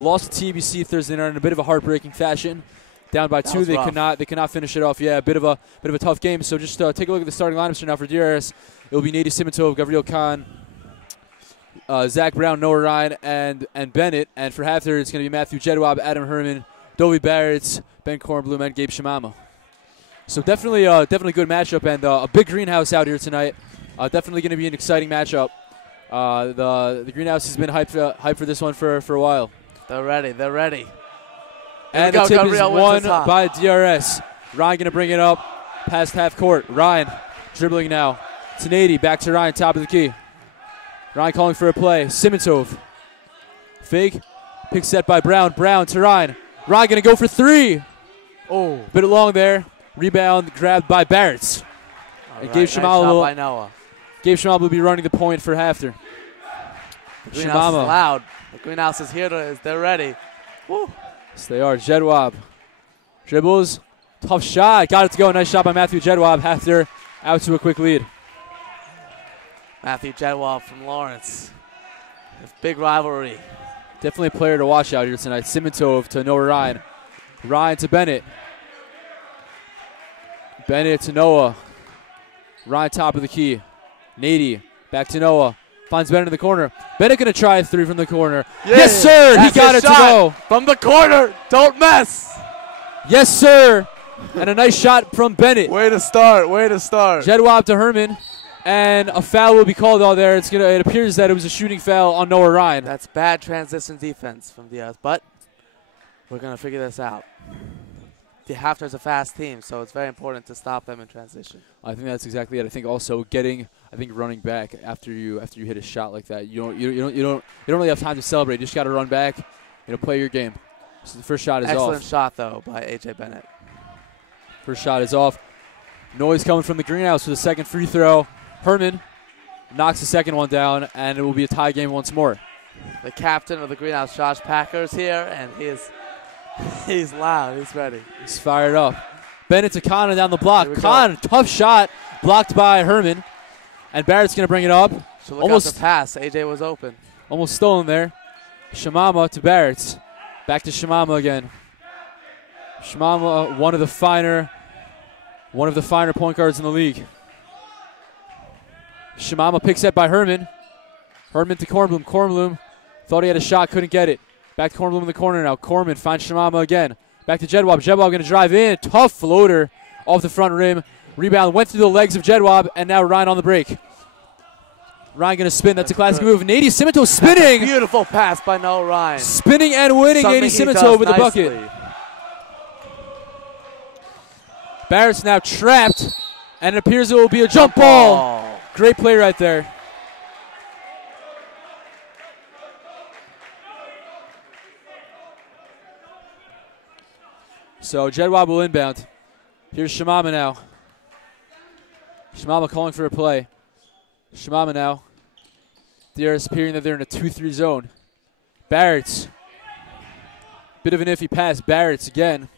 Lost to TBC Thursday night in a bit of a heartbreaking fashion. Down by two, they could not finish it off. Yeah, a bit of a tough game. So just take a look at the starting lineups right now for DRS. It will be Nady Simitov, Gavril Khan, Zach Brown, Noah Ryan, and Bennett. And for Haftr, it's going to be Matthew Jedwab, Adam Herman, Dovey Barrett, Ben Kornblum, and Gabe Shimama. So definitely good matchup, and a big greenhouse out here tonight. Definitely going to be an exciting matchup. The greenhouse has been hyped for this one for a while. They're ready. They're ready. And the tip is won by DRS. Ryan going to bring it up past half court. Ryan dribbling now to Nady. Back to Ryan, top of the key. Ryan calling for a play. Simitov. Fake. Pick set by Brown. Brown to Ryan. Ryan going to go for three. Oh. Bit along there. Rebound grabbed by Barrett. And Gabe Shimama will be running the point for Haftr. The greenhouse is loud. The greenhouse is here. They're ready. Woo. Yes, they are. Jedwab dribbles. Tough shot. Got it to go. Nice shot by Matthew Jedwab. Haftr out to a quick lead. Matthew Jedwab from Lawrence. Big rivalry. Definitely a player to watch out here tonight. Simitov to Noah Ryan. Ryan to Bennett. Bennett to Noah. Ryan top of the key. Nady back to Noah. Finds Bennett in the corner. Bennett going to try a three from the corner. Yeah, yes, sir. He got it to go. From the corner. Don't mess. Yes, sir. And a nice shot from Bennett. Way to start. Way to start. Jedwab to Herman. And a foul will be called out there. It appears that it was a shooting foul on Noah Ryan. That's bad transition defense from Diaz. But we're going to figure this out. The Hafter's a fast team, so it's very important to stop them in transition. I think that's exactly it. I think also running back after you hit a shot like that, you don't really have time to celebrate. You just got to run back, play your game. So the first shot is off. Excellent shot though by AJ Bennett. First shot is off. Noise coming from the greenhouse for the second free throw. Herman knocks the second one down, and it will be a tie game once more. The captain of the greenhouse, Josh Packer's here, and he's loud. He's ready. He's fired up. Bennett to Khan down the block. Khan, tough shot, blocked by Herman. And Barrett's going to bring it up. Almost the pass. AJ was open. Almost stolen there. Shimama to Barrett. Back to Shimama again. Shimama, one of the finer point guards in the league. Shimama picks up by Herman. Herman to Kornblum. Kornblum thought he had a shot, couldn't get it. Back to Kornblum in the corner now. Corman finds Shimama again. Back to Jedwab. Jedwab going to drive in. Tough floater off the front rim. Rebound went through the legs of Jedwab, and now Ryan on the break. Ryan going to spin. That's a classic move. Nady Simitov spinning. Beautiful pass by Noah Ryan. Spinning and winning. Nady Simitov with the bucket. Barrett's now trapped, and it appears it will be a jump ball. Great play right there. So Jedwab will inbound. Here's Shimama now. Shimama calling for a play. Shimama now. DRS appearing that they're in a 2-3 zone. Barrett's. Bit of an iffy pass. Barrett's again.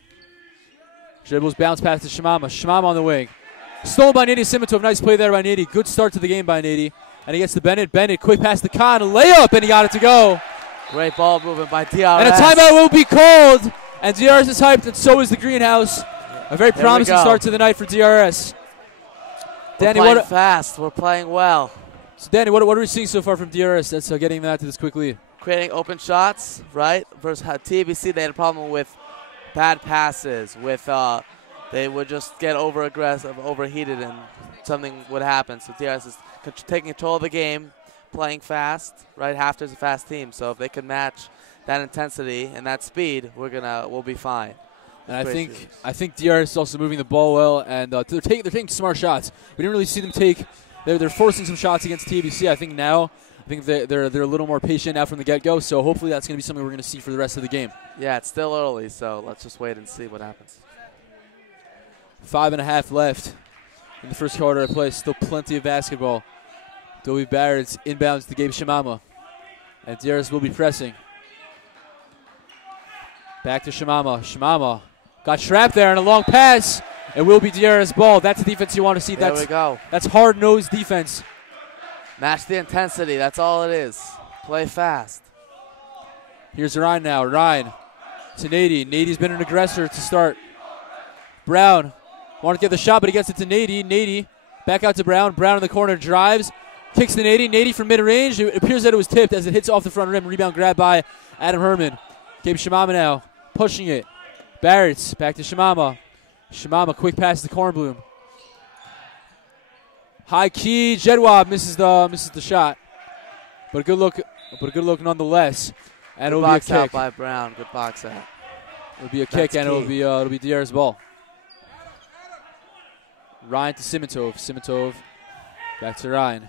Dribbles, bounce pass to Shimama. Shimama on the wing. Stolen by Nady Simitov. Nice play there by Nady. Good start to the game by Nady. And he gets to Bennett. Bennett, quick pass to Khan. Layup, and he got it to go. Great ball movement by DRS. And a timeout will be called. And DRS is hyped, and so is the greenhouse. A very promising start to the night for DRS. Danny, we're playing fast. We're playing well. So, Danny, what are we seeing so far from DRS that's getting that to this quick lead? Creating open shots, right? Versus TBC, they had a problem with bad passes. They would just get over-aggressive, overheated, and something would happen. So DRS is taking control of the game, playing fast, right? Hafter's a fast team, so if they can match that intensity and that speed, we'll be fine. And I think DRS is also moving the ball well, and they're taking smart shots. We didn't really see them take. They're forcing some shots against TBC. I think they're a little more patient now from the get-go. So hopefully that's going to be something we're going to see for the rest of the game. Yeah, it's still early, so let's just wait and see what happens. 5.5 left in the first quarter of play. Still plenty of basketball. Dovey Barrett inbounds to Gabe Shimama, and DRS will be pressing. Back to Shimama. Shimama got trapped there, and a long pass. It will be DRS ball. That's the defense you want to see. There we go. That's hard-nosed defense. Match the intensity. That's all it is. Play fast. Here's Ryan now. Ryan to Nady. Nady's been an aggressor to start. Brown wanted to get the shot, but he gets it to Nady. Nady back out to Brown. Brown in the corner drives. Kicks to Nady. Nady from mid-range. It appears that it was tipped as it hits off the front rim. Rebound grabbed by Adam Herman. Gabe Shimama now pushing it. Barrett's back to Shimama. Shimama quick pass to Kornblum. High key. Jedwab misses the shot. But a good look nonetheless. And it'll be a kick. Out by Brown. Good box out. It'll be a kick, and it'll be DRS ball. Ryan to Simitov. Simitov back to Ryan.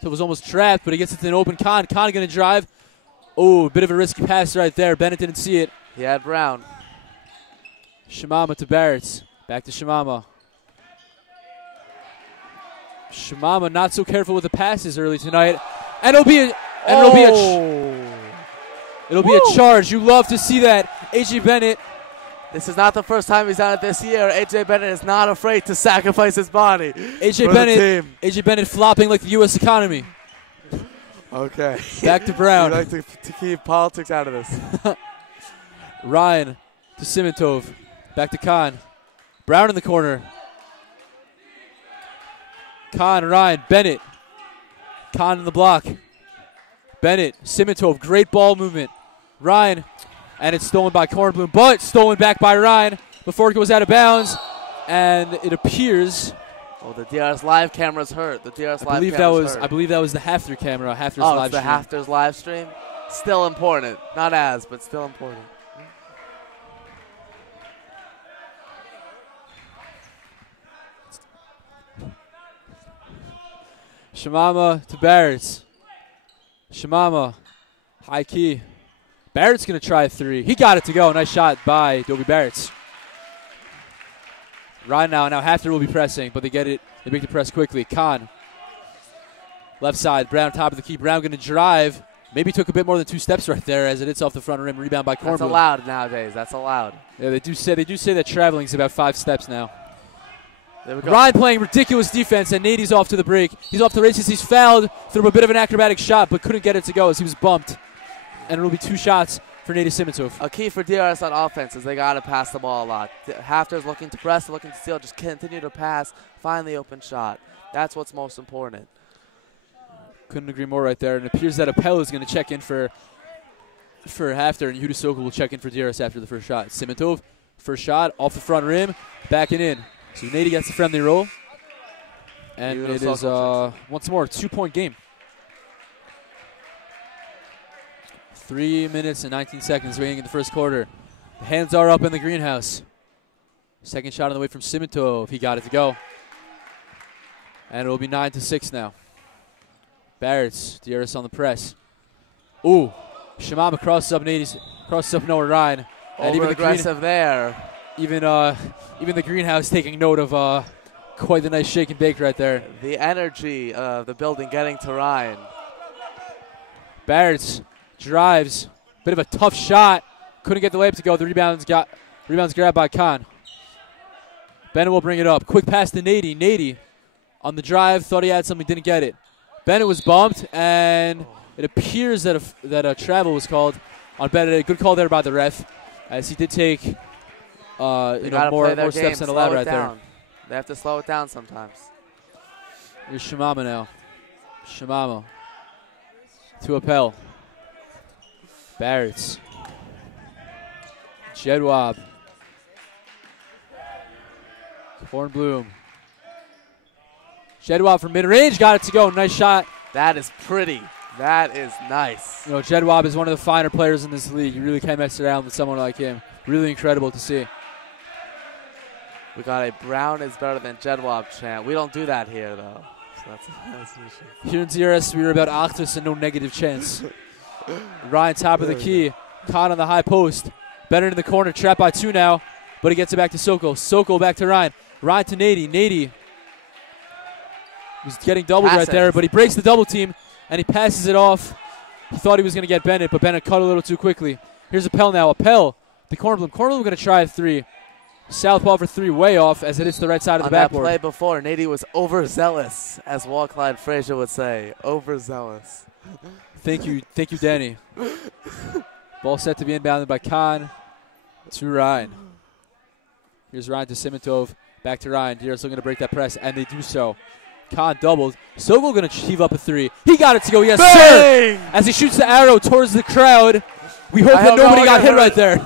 So it was almost trapped, but he gets it to an open Khan. Khan going to drive. Oh, a bit of a risky pass right there. Bennett didn't see it. He had Brown. Shimama to Barrett. Back to Shimama. Shimama not so careful with the passes early tonight. And it'll be a charge. You love to see that. A.J. Bennett. This is not the first time he's done it this year. A.J. Bennett is not afraid to sacrifice his body. A.J. Bennett flopping like the U.S. economy. Okay. Back to Brown. We like to keep politics out of this. Ryan to Simitov. Back to Khan. Brown in the corner. Khan, Ryan, Bennett. Khan in the block. Bennett, Simitov, great ball movement. Ryan, and it's stolen by Kornblum, but stolen back by Ryan before it goes out of bounds. And it appears... Oh, the DRS live camera's hurt. I believe that was the Haftr camera. Haftr's live stream. Haftr's live stream. Still important. Not as, but still important. Shimama to Barrett. Shimama, high key. Barrett's going to try a three. He got it to go. Nice shot by Dobie Barrett. Right now Haftr will be pressing, but they get it. They make the press quickly. Khan, left side. Brown, top of the key. Brown going to drive. Maybe took a bit more than 2 steps right there as it hits off the front rim. Rebound by Kornblum. That's allowed nowadays. That's allowed. Yeah, they do say that traveling is about 5 steps now. Ryan playing ridiculous defense, and Nady's off to the break. He's off to the races. He's fouled through a bit of an acrobatic shot, but couldn't get it to go as he was bumped. And it'll be 2 shots for Nady Simitov. A key for DRS on offense is they got to pass the ball a lot. Hafter's looking to press, looking to steal, just continue to pass, find the open shot. That's what's most important. Couldn't agree more right there. And it appears that Appel is going to check in for Haftr, and Yuda Sokol will check in for DRS after the first shot. Simitov, first shot, off the front rim, backing in. So Nady gets the friendly roll. And it is, once more, a 2-point game. 3 minutes and 19 seconds remaining in the first quarter. The hands are up in the greenhouse. Second shot on the way from Simitov. He got it to go. And it will be 9-6 now. Barrett's, DRS on the press. Ooh, Shimama crosses up Noah Ryan. And even aggressive there. Even the greenhouse taking note of quite the nice shake and bake right there. The energy of the building getting to Ryan. Barrett's drives, bit of a tough shot. Couldn't get the layup to go. The rebounds grabbed by Khan. Bennett will bring it up. Quick pass to Nady. Nady on the drive, thought he had something, didn't get it. Bennett was bumped, and it appears that a travel was called on Bennett. Good call there by the ref, as he did take more steps than allowed right there. They have to slow it down sometimes. Here's Shimama now. Shimama to Appel. Barrett's. Jedwab. Kornblum. Jedwab from mid-range, got it to go. Nice shot. That is pretty. That is nice. You know, Jedwab is one of the finer players in this league. You really can't mess around with someone like him. Really incredible to see. We got a Brown is better than Jedwab chant. We don't do that here, though. So that's an issue. Here in DRS, we were about Actus and no negative chance. Ryan, top of the key. Khan on the high post. Bennett in the corner, trapped by 2 now. But he gets it back to Sokol. Sokol back to Ryan. Ryan to Nady. Nady was getting doubled right there, but he breaks the double team, and he passes it off. He thought he was going to get Bennett, but Bennett cut a little too quickly. Here's Appel now. Appel to Kornblum. Kornblum going to try a 3. Southpaw for 3, way off as it hits the right side of the backboard. On that play before, Nady was overzealous, as Clyde Frazier would say. Overzealous. Thank you, Danny. Ball set to be inbounded by Khan to Ryan. Here's Ryan to Simitov. Back to Ryan. DRS looking to break that press, and they do so. Khan doubled. Sokol going to heave up a three. He got it to go. Yes, Bang! sir. As he shoots the arrow towards the crowd. We hope that nobody got hit right there.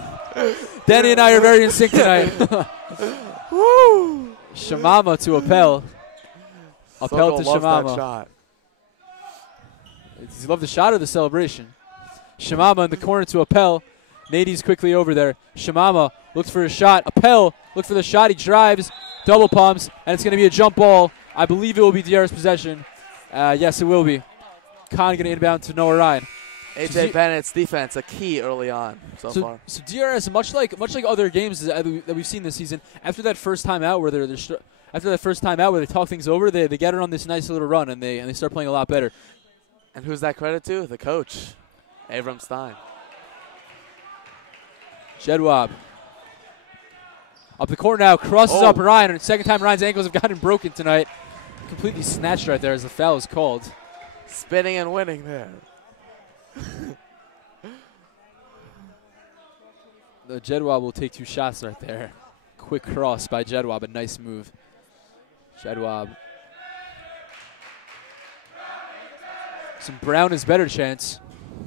Danny and I are very in sync tonight. Woo! Shamama to Appel. Appel to Shamama. Shot. Does he love the shot or the celebration? Shamama in the corner to Appel. Nady's quickly over there. Shamama looks for a shot. Appel looks for the shot. He drives, double pumps, and it's going to be a jump ball. I believe it will be DRS possession. Yes, it will be. Khan going to inbound to Noah Ryan. AJ Bennett's defense a key early on so far. So DRS, much like other games that we've seen this season, after that first time out where they talk things over, they get it on this nice little run and they start playing a lot better. And who's that credit to? The coach, Avram Stein. Jedwab. Up the court now, crosses up Ryan, and second time Ryan's ankles have gotten broken tonight. Completely snatched right there as the foul is called. Spinning and winning there. The Jedwab will take two shots right there. Quick cross by Jedwab, a nice move. Jedwab. Some Brown is better chance.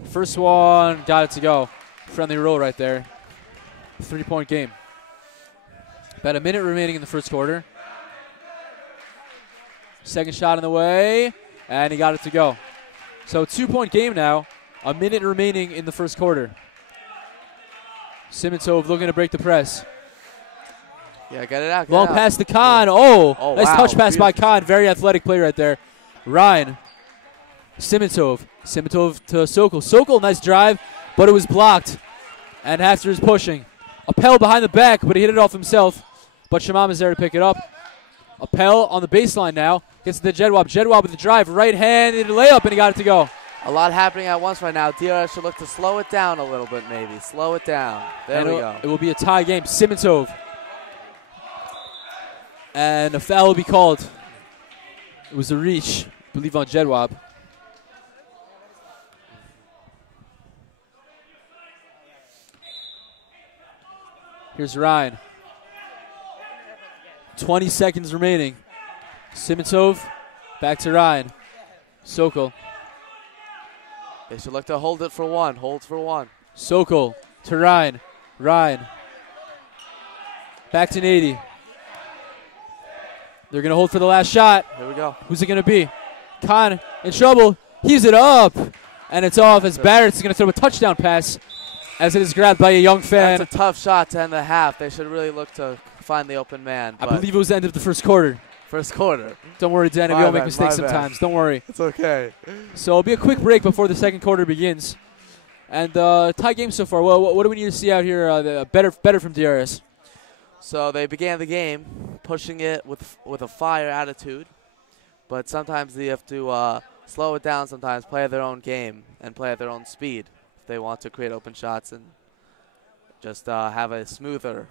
First one, got it to go. Friendly roll right there. 3-point game. About a minute remaining in the first quarter. Second shot on the way, and he got it to go. So 2-point game now. A minute remaining in the first quarter. Simitov looking to break the press. Yeah, get it out. Long pass to Khan. Nice touch pass by Khan. Very athletic play right there. Ryan. Simitov. Simitov to Sokol. Sokol, nice drive, but it was blocked. And Haftr is pushing. Appel behind the back, but he hit it off himself. But Shamama's there to pick it up. Appel on the baseline now. Gets to the Jedwab. Jedwab with the drive. Right-handed layup, and he got it to go. A lot happening at once right now. DRS should look to slow it down a little bit, maybe. Slow it down. There we go. It will be a tie game. Simitov. And a foul will be called. It was a reach, I believe, on Jedwab. Here's Ryan. 20 seconds remaining. Simitov back to Ryan. Sokol. They should look to hold it for one. Hold for one. Sokol to Ryan. Ryan. Back to Nady. They're going to hold for the last shot. Here we go. Who's it going to be? Khan in trouble. Heaves it up. And it's off as Barrett's going to throw a touchdown pass as it is grabbed by a young fan. That's a tough shot to end the half. They should really look to find the open man. I believe it was the end of the first quarter. First quarter. Don't worry, Danny. We all make mistakes sometimes. Don't worry. It's okay. So it'll be a quick break before the second quarter begins. And tie game so far. Well, what do we need to see out here better from DRS? So they began the game pushing it with a fire attitude. But sometimes they have to slow it down sometimes, play their own game, and play at their own speed if they want to create open shots and just have a smoother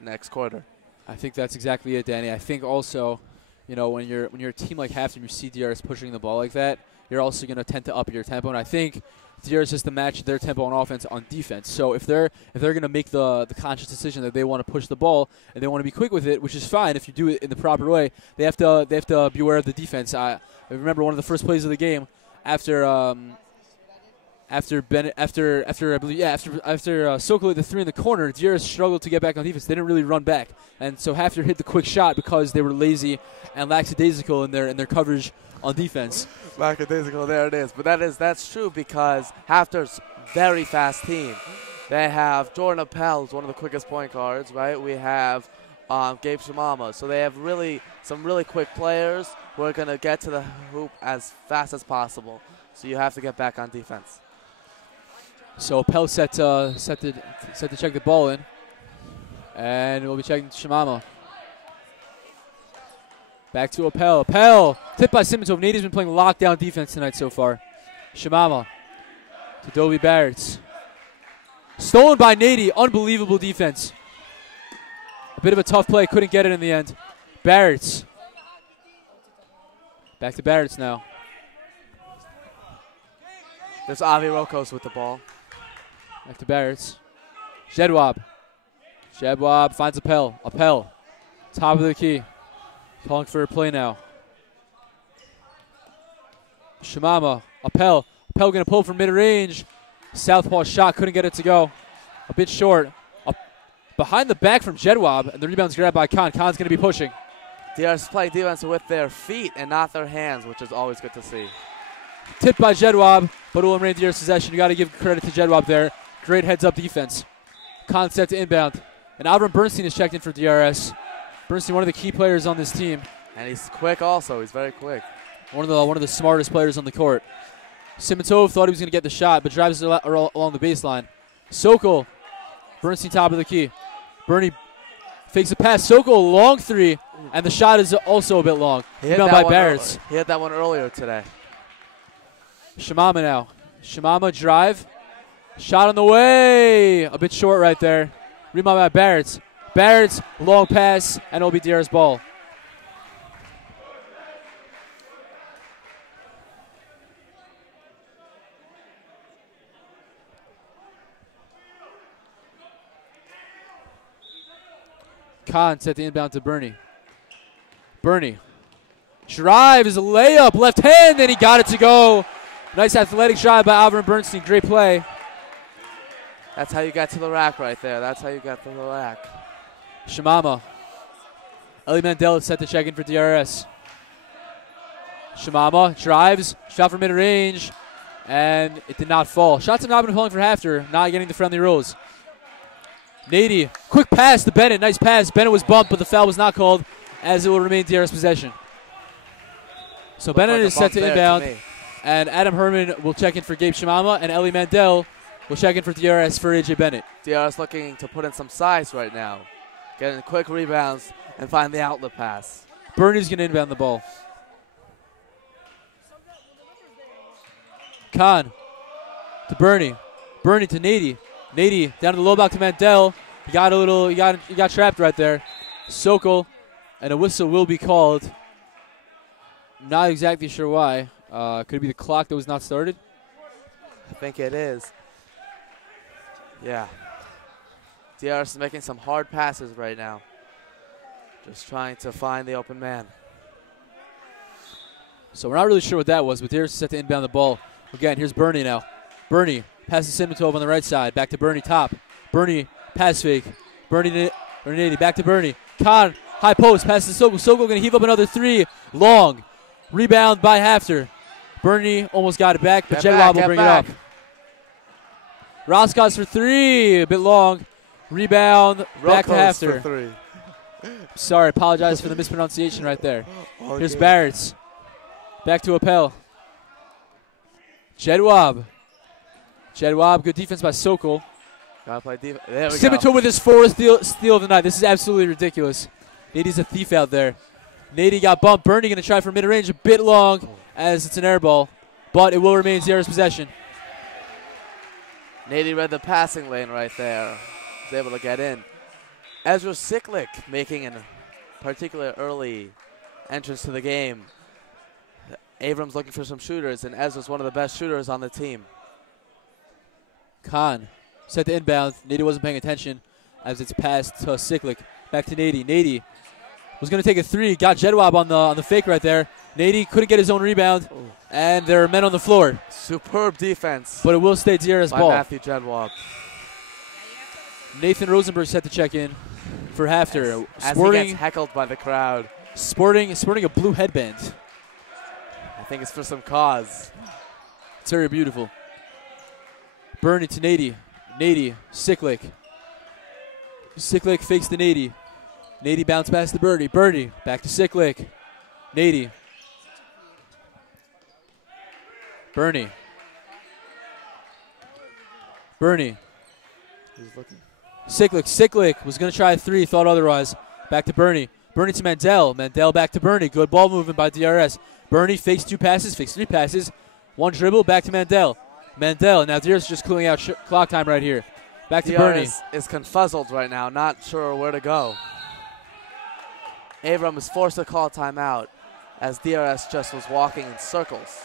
next quarter. I think that's exactly it, Danny. I think also, when you're a team like Haftr and you see DRS pushing the ball like that, you're also going to tend to up your tempo. And I think DRS has to match their tempo on offense on defense. So if they're going to make the conscious decision that they want to push the ball and they want to be quick with it, which is fine if you do it in the proper way, they have to be aware of the defense. I remember one of the first plays of the game after Sokol hit the three in the corner, DRS struggled to get back on defense. They didn't really run back, and so Haftr hit the quick shot because they were lazy and lackadaisical in their coverage on defense. Lackadaisical, there it is. But that's true because Hafter's very fast team. They have Jordan Appel, who's one of the quickest point guards, right? We have Gabe Shamama. So they have some really quick players who are going to get to the hoop as fast as possible. So you have to get back on defense. So Appel set to check the ball in, and we'll be checking Shamama. Back to Appel. Appel tipped by Simitov. Nady's been playing lockdown defense tonight so far. Shamama to Dobie Barretts. Stolen by Nady. Unbelievable defense. A bit of a tough play. Couldn't get it in the end. Barretts. Back to Barretts now. There's Avi Rokos with the ball. Back to Barretts. Jedwab. Jedwab finds Appel. Appel. Top of the key. Calling for a play now. Shimama. Appel. Appel going to pull from mid-range. Southpaw shot. Couldn't get it to go. A bit short. Behind the back from Jedwab. And the rebound's grabbed by Khan. Khan's going to be pushing. DRS is playing defense with their feet and not their hands, which is always good to see. Tipped by Jedwab, but it will remain DRS possession. You got to give credit to Jedwab there. Great heads-up defense. Khan set to inbound. And Avram Bernstein is checked in for DRS. Bernstein, one of the key players on this team. And he's quick also. He's very quick. One of the smartest players on the court. Simitov thought he was going to get the shot, but drives it along the baseline. Sokol. Bernstein top of the key. Bernie fakes a pass. Sokol, long three, and the shot is also a bit long. Rebound by Barretts. He had that one earlier today. Shimama now. Shimama drive. Shot on the way. A bit short right there. Rebound by Barretts. Barretts, long pass, and it'll be DRS ball. Khan set the inbound to Bernie. Bernie. Drive is a layup, left hand, and he got it to go. Nice athletic drive by Avram Bernstein. Great play. That's how you got to the rack right there. That's how you got to the rack. Shimama. Eli Mandel is set to check in for DRS. Shimama drives, shot from mid-range, and it did not fall. Shots have not been falling for Haftr, not getting the friendly rolls. Nady, quick pass to Bennett, nice pass. Bennett was bumped, but the foul was not called, as it will remain DRS possession. So Bennett is set to inbound, and Adam Herman will check in for Gabe Shimama, and Eli Mandel will check in for DRS for AJ Bennett. DRS looking to put in some size right now. Getting quick rebounds and find the outlet pass. Bernie's going to inbound the ball. Khan to Bernie. Bernie to Nady. Nady down to the low block to Mandel. He got trapped right there. Sokol, and a whistle will be called. Not exactly sure why. Could it be the clock that was not started? I think it is. Yeah. DRS is making some hard passes right now. Just trying to find the open man. So we're not really sure what that was, but DRS is set to inbound the ball. Again, here's Bernie now. Bernie passes Simitov on the right side. Back to Bernie top. Bernie pass fake. Bernie back to Bernie. Khan, high post, passes to Sokol. Sokol going to heave up another three. Long. Rebound by Haftr. Bernie almost got it back, but Jedwab will bring it up. Roskos for three. A bit long. Rebound. Back to Haftr. For three. Sorry, apologize for the mispronunciation right there. Okay. Here's Barretts. Back to Appel. Jedwab. Jedwab, good defense by Sokol. Gotta play defense. There we Simitov go. with his fourth steal of the night. This is absolutely ridiculous. Nady's a thief out there. Nady got bumped. Bernie going to try for mid-range. A bit long as it's an air ball. But it will remain DRS possession. Nady read the passing lane right there. Was able to get in. Ezra Siklik making a particular early entrance to the game. Avram's looking for some shooters, and Ezra's one of the best shooters on the team. Khan set the inbound. Nady wasn't paying attention as it's passed to Siklik. Back to Nady. Nady was going to take a three. Got Jedwab on the fake right there. Nady couldn't get his own rebound, and there are men on the floor. Superb defense. But it will stay DRS ball. Matthew Jedwab. Nathan Rosenberg set to check in for Haftr. As he gets heckled by the crowd. Sporting a blue headband. I think it's for some cause. It's very beautiful. Bernie to Nady. Nady, Siklik. Siklik fakes to Nady. Nady bounce pass to Bernie. Bernie back to Siklik. Nady. Bernie. Bernie. He's looking. Siklik was going to try a three, thought otherwise. Back to Bernie. Bernie to Mandel. Mandel back to Bernie. Good ball movement by DRS. Bernie fakes two passes, fakes three passes. One dribble, back to Mandel. Mandel, now DRS just cooling out clock time right here. Back to Bernie. DRS is confuzzled right now, not sure where to go. Avram is forced to call timeout as DRS just was walking in circles.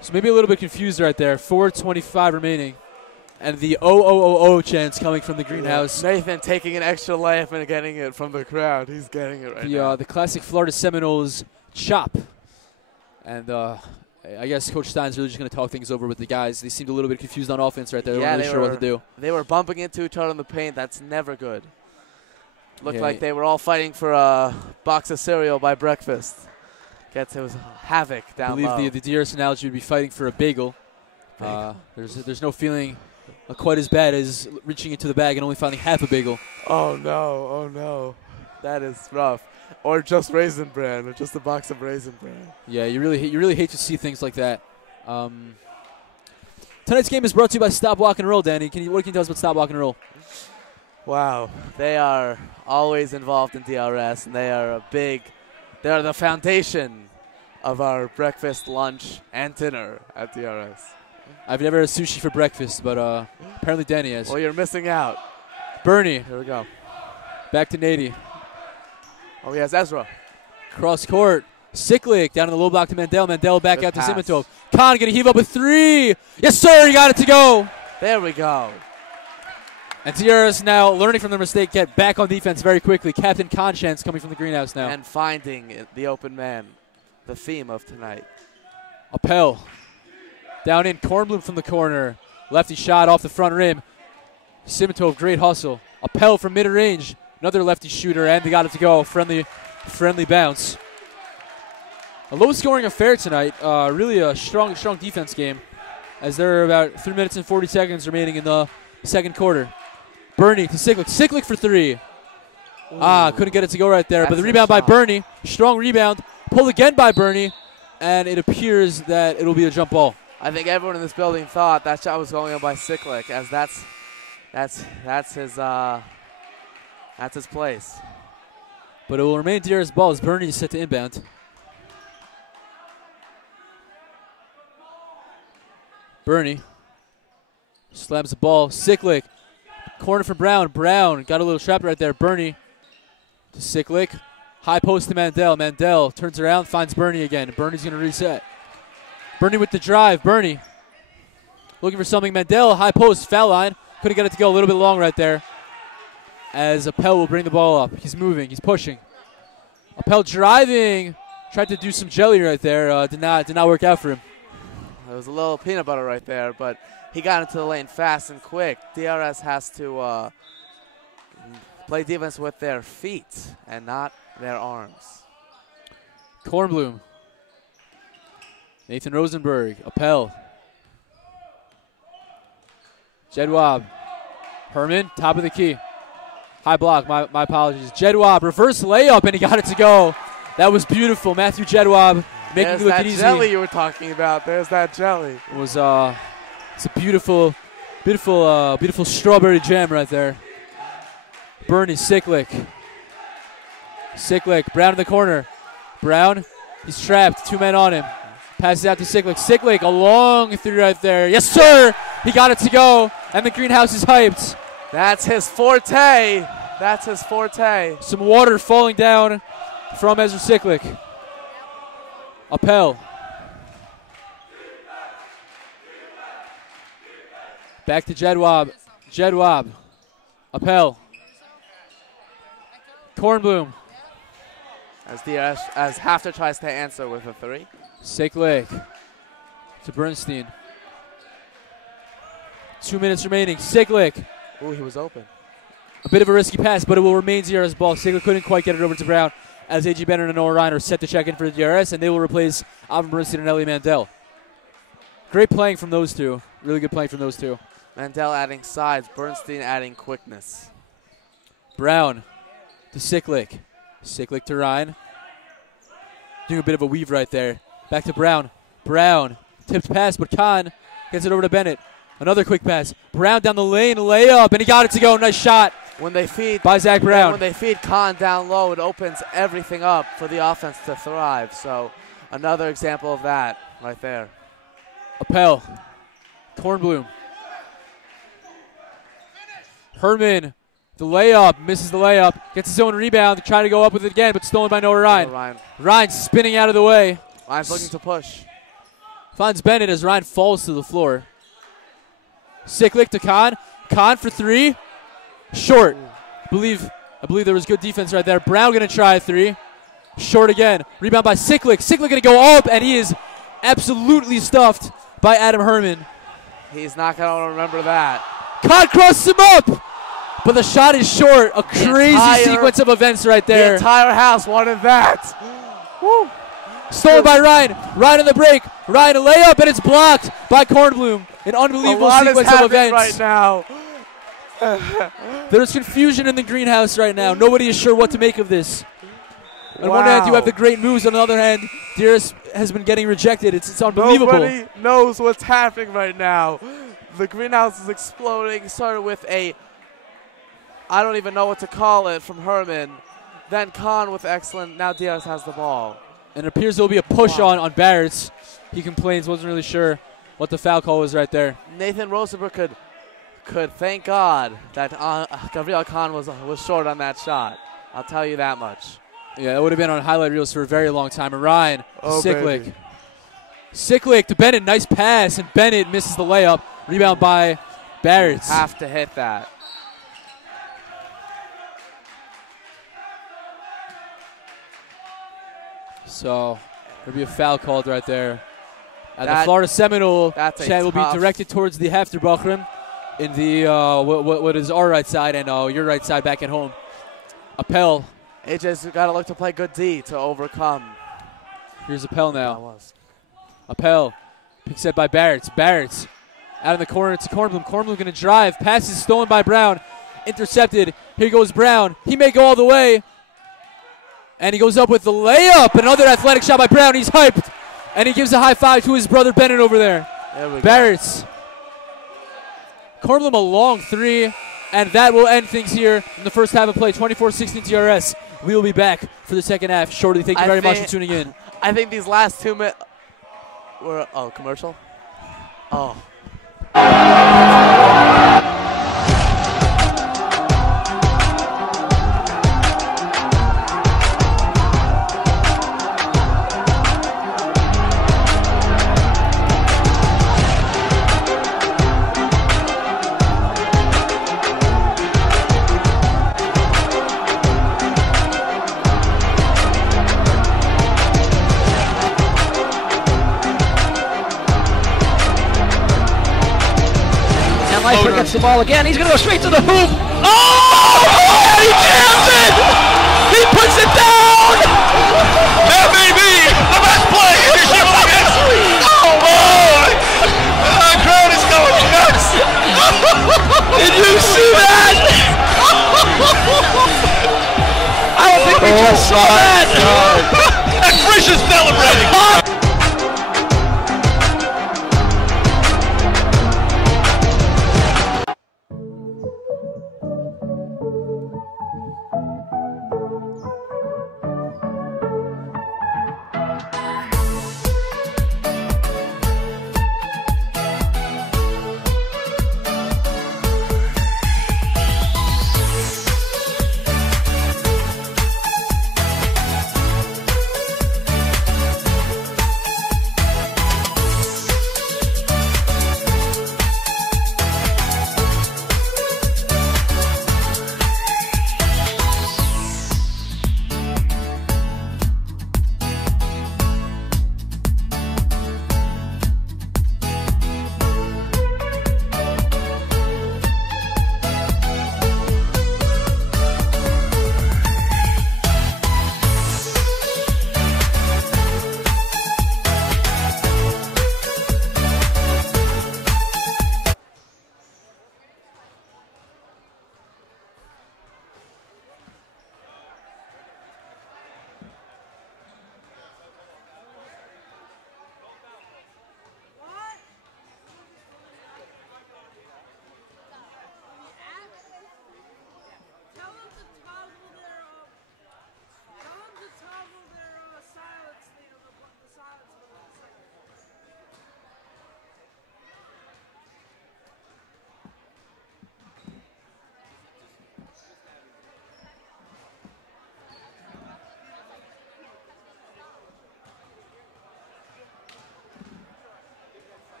So maybe a little bit confused right there. 4:25 remaining. And the O chants coming from the greenhouse. Yeah. Nathan taking an extra laugh and getting it from the crowd. He's getting it right now. The classic Florida Seminoles chop. And I guess Coach Stein's really just going to talk things over with the guys. They seemed a little bit confused on offense right there. They weren't really sure what to do. They were bumping into each other in the paint. That's never good. Looked like they were all fighting for a box of cereal by breakfast. It was havoc down low. I believe the DRS analogy would be fighting for a bagel. There's no feeling quite as bad as reaching into the bag and only finding half a bagel. Oh no, that is rough. Or just Raisin Bran, or just a box of Raisin Bran. Yeah, you really hate to see things like that. Tonight's game is brought to you by Stop Walk and Roll. Danny, what can you tell us about Stop Walk and Roll? Wow, they are always involved in DRS, and they are the foundation of our breakfast, lunch, and dinner at DRS. I've never had sushi for breakfast, but apparently Danny has. Well, you're missing out. Bernie. Here we go. Back to Nady. Oh, he has Ezra. Cross court. Siklik down in the low block to Mandel. Mandel back out to Simitov. Khan going to heave up a three. Yes, sir. He got it to go. There we go. And DRS now learning from their mistake, get back on defense very quickly. Captain Conchance coming from the greenhouse now. And finding the open man, the theme of tonight. Appel. Down in, Kornblum from the corner. Lefty shot off the front rim. Simitov, great hustle. Appel from mid-range. Another lefty shooter, and they got it to go. Friendly bounce. A low-scoring affair tonight. Really a strong defense game, as there are about 3 minutes and 40 seconds remaining in the second quarter. Bernie to Siklik. Siklik for three. Ooh. Couldn't get it to go right there. But the rebound by Bernie. Strong rebound. Pulled again by Bernie, and it appears that it'll be a jump ball. I think everyone in this building thought that shot was going in by Siklik, as that's his place. But it will remain DRS ball as Bernie is set to inbound. Bernie slams the ball. Siklik. Corner for Brown. Brown got a little trap right there. Bernie to Siklik. High post to Mandel. Mandel turns around, finds Bernie again. Bernie's going to reset. Bernie with the drive. Bernie looking for something. Mandel, high post, foul line. Couldn't get it to go. A little bit long right there. As Appel will bring the ball up. He's moving. He's pushing. Appel driving. Tried to do some jelly right there. Did not work out for him. There was a little peanut butter right there, but he got into the lane fast and quick. DRS has to play defense with their feet and not their arms. Kornblum. Nathan Rosenberg. Appel. Jedwab. Herman, top of the key. High block, my apologies. Jedwab, reverse layup, and he got it to go. That was beautiful. Matthew Jedwab making it look easy. There's that jelly you were talking about. There's that jelly. It was it's a beautiful strawberry jam right there. Bernie, Siklik. Siklik, Brown in the corner. Brown, he's trapped. 2 men on him. Passes out to Siklik. Siklik, a long three right there. Yes, sir. He got it to go, and the greenhouse is hyped. That's his forte. That's his forte. Some water falling down from Ezra Siklik. Appel. Back to Jedwab. Jedwab. Appel. Kornblum. As Haftr tries to answer with a three. Siklik to Bernstein. 2 minutes remaining. Siklik. Ooh, he was open. A bit of a risky pass, but it will remain DRS ball. Siklik couldn't quite get it over to Brown, as A.G. Bennett and Noah Ryan are set to check in for the DRS, and they will replace Alvin Bernstein and Ellie Mandel. Great playing from those two. Really good playing from those two. Mandel adding size, Bernstein adding quickness. Brown to Siklik. Siklik to Ryan. Doing a bit of a weave right there. Back to Brown. Brown. Tipped pass, but Khan gets it over to Bennett. Another quick pass. Brown down the lane, layup, and he got it to go. Nice shot when they feed by Zach Brown. When they feed Khan down low, it opens everything up for the offense to thrive. So another example of that right there. Appel. Kornblum. Herman. The layup. Misses the layup. Gets his own rebound. Trying to go up with it again, but stolen by Noah Ryan. Ryan spinning out of the way. Ryan's looking to push. Finds Bennett as Ryan falls to the floor. Siklik to Khan. Khan for three. Short. I believe there was good defense right there. Brown going to try a three. Short again. Rebound by Siklik. Siklik going to go up, and he is absolutely stuffed by Adam Herman. He's not going to remember that. Khan crosses him up, but the shot is short. A crazy sequence of events right there. The entire house wanted that. Woo. Stolen by Ryan. Ryan on the break. Ryan a layup, and it's blocked by Kornblum. An unbelievable sequence of events right now. There's confusion in the greenhouse right now. Nobody is sure what to make of this. On one hand, you have the great moves. On the other hand, DRS has been getting rejected. It's unbelievable. Nobody knows what's happening right now. The greenhouse is exploding. Started with I don't even know what to call it, from Herman. Then Khan with excellent. Now DRS has the ball. And it appears there will be a push on Barrett. He complains, wasn't really sure what the foul call was right there. Nathan Rosenberg could thank God that Gabriel Khan was short on that shot. I'll tell you that much. Yeah, that would have been on highlight reels for a very long time. And Ryan, Siklik. Siklik to Bennett, nice pass, and Bennett misses the layup. Rebound by Barrett. You have to hit that. So there'll be a foul called right there. And the Florida Seminole chant will be directed towards the Haftr Bachram in the what is our right side and your right side back at home. Appel. AJ's got to look to play good D to overcome. Here's Appel now. Appel. Pick set by Barrett. Barrett out in the corner to Kornblum. Kornblum going to drive. Pass is stolen by Brown. Intercepted. Here goes Brown. He may go all the way. And he goes up with the layup. Another athletic shot by Brown. He's hyped. And he gives a high five to his brother Bennett over there. Barrett. Kornblum a long three. And that will end things here in the first half of play. 24-16 DRS. We will be back for the second half shortly. Thank you very much for tuning in. I think these last 2 minutes were commercial. Oh. Gets the ball again. He's going to go straight to the hoop. Oh! He jams it! He puts it down! That may be the best play in Yeshiva history. Oh, boy! The crowd is going nuts. Did you see that? I don't think we just saw that. And Frisch is celebrating.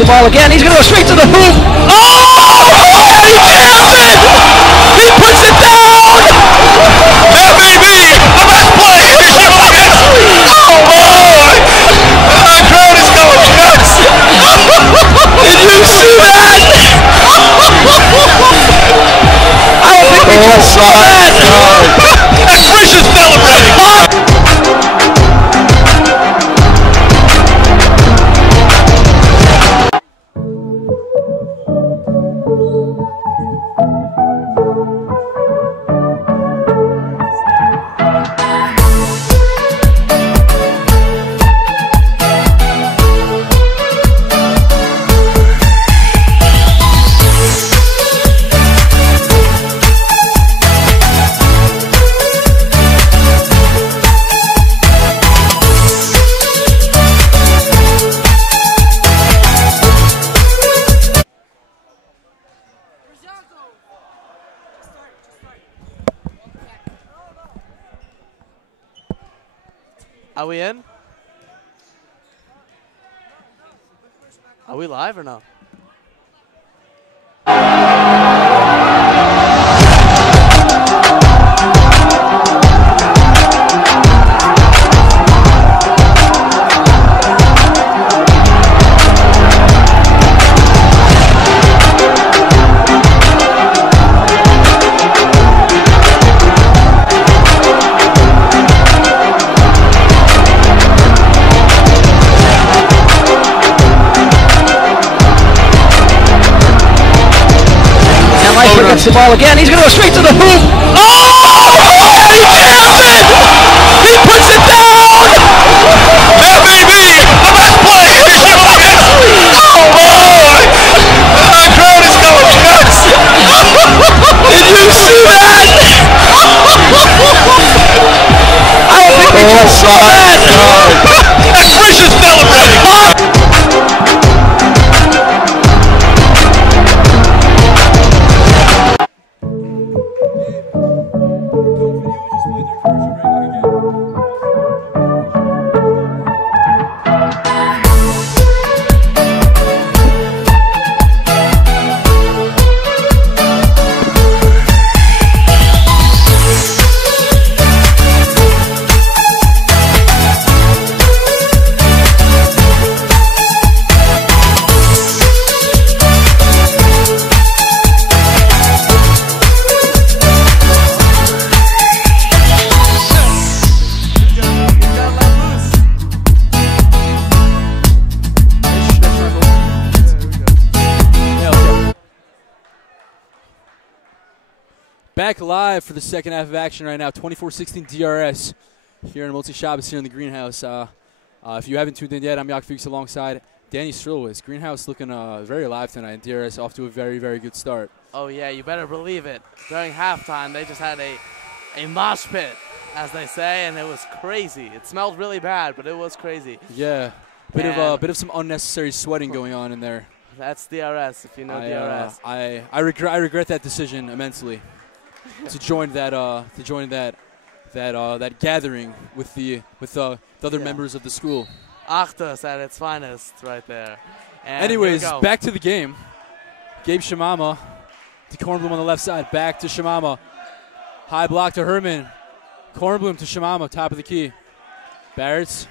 the ball again. He's going to go straight to the hoop. Oh! He jams it! He puts it down! That may be the best play in history! Oh boy! The crowd is going nuts! Did you see that? I don't think we just saw that! And Frisch is celebrating! Are we in? Are we live or no? Gets the ball again. He's going to go straight to the hoop. Oh! He jams it! He puts it down! That may be the best play in history! Oh boy! The crowd is going nuts! Did you see that? I don't think we just saw that! And Frisch is celebrating! Back live for the second half of action right now. 24-16 DRS here in Multi-Shabbos here in the greenhouse. If you haven't tuned in yet, I'm Yak Fuchs alongside Danny Strilwitz. Greenhouse looking very alive tonight, and DRS off to a very, very good start. Oh, yeah, you better believe it. During halftime, they just had a mosh pit, as they say, and it was crazy. It smelled really bad, but it was crazy. Yeah, bit of some unnecessary sweating going on in there. That's DRS, if you know DRS. I regret that decision immensely. to join that gathering with the other members of the school. Achtus at its finest, right there. And anyways, back to the game. Gabe Shimama to Kornblum on the left side. Back to Shimama. High block to Herman. Kornblum to Shimama, top of the key. Barretts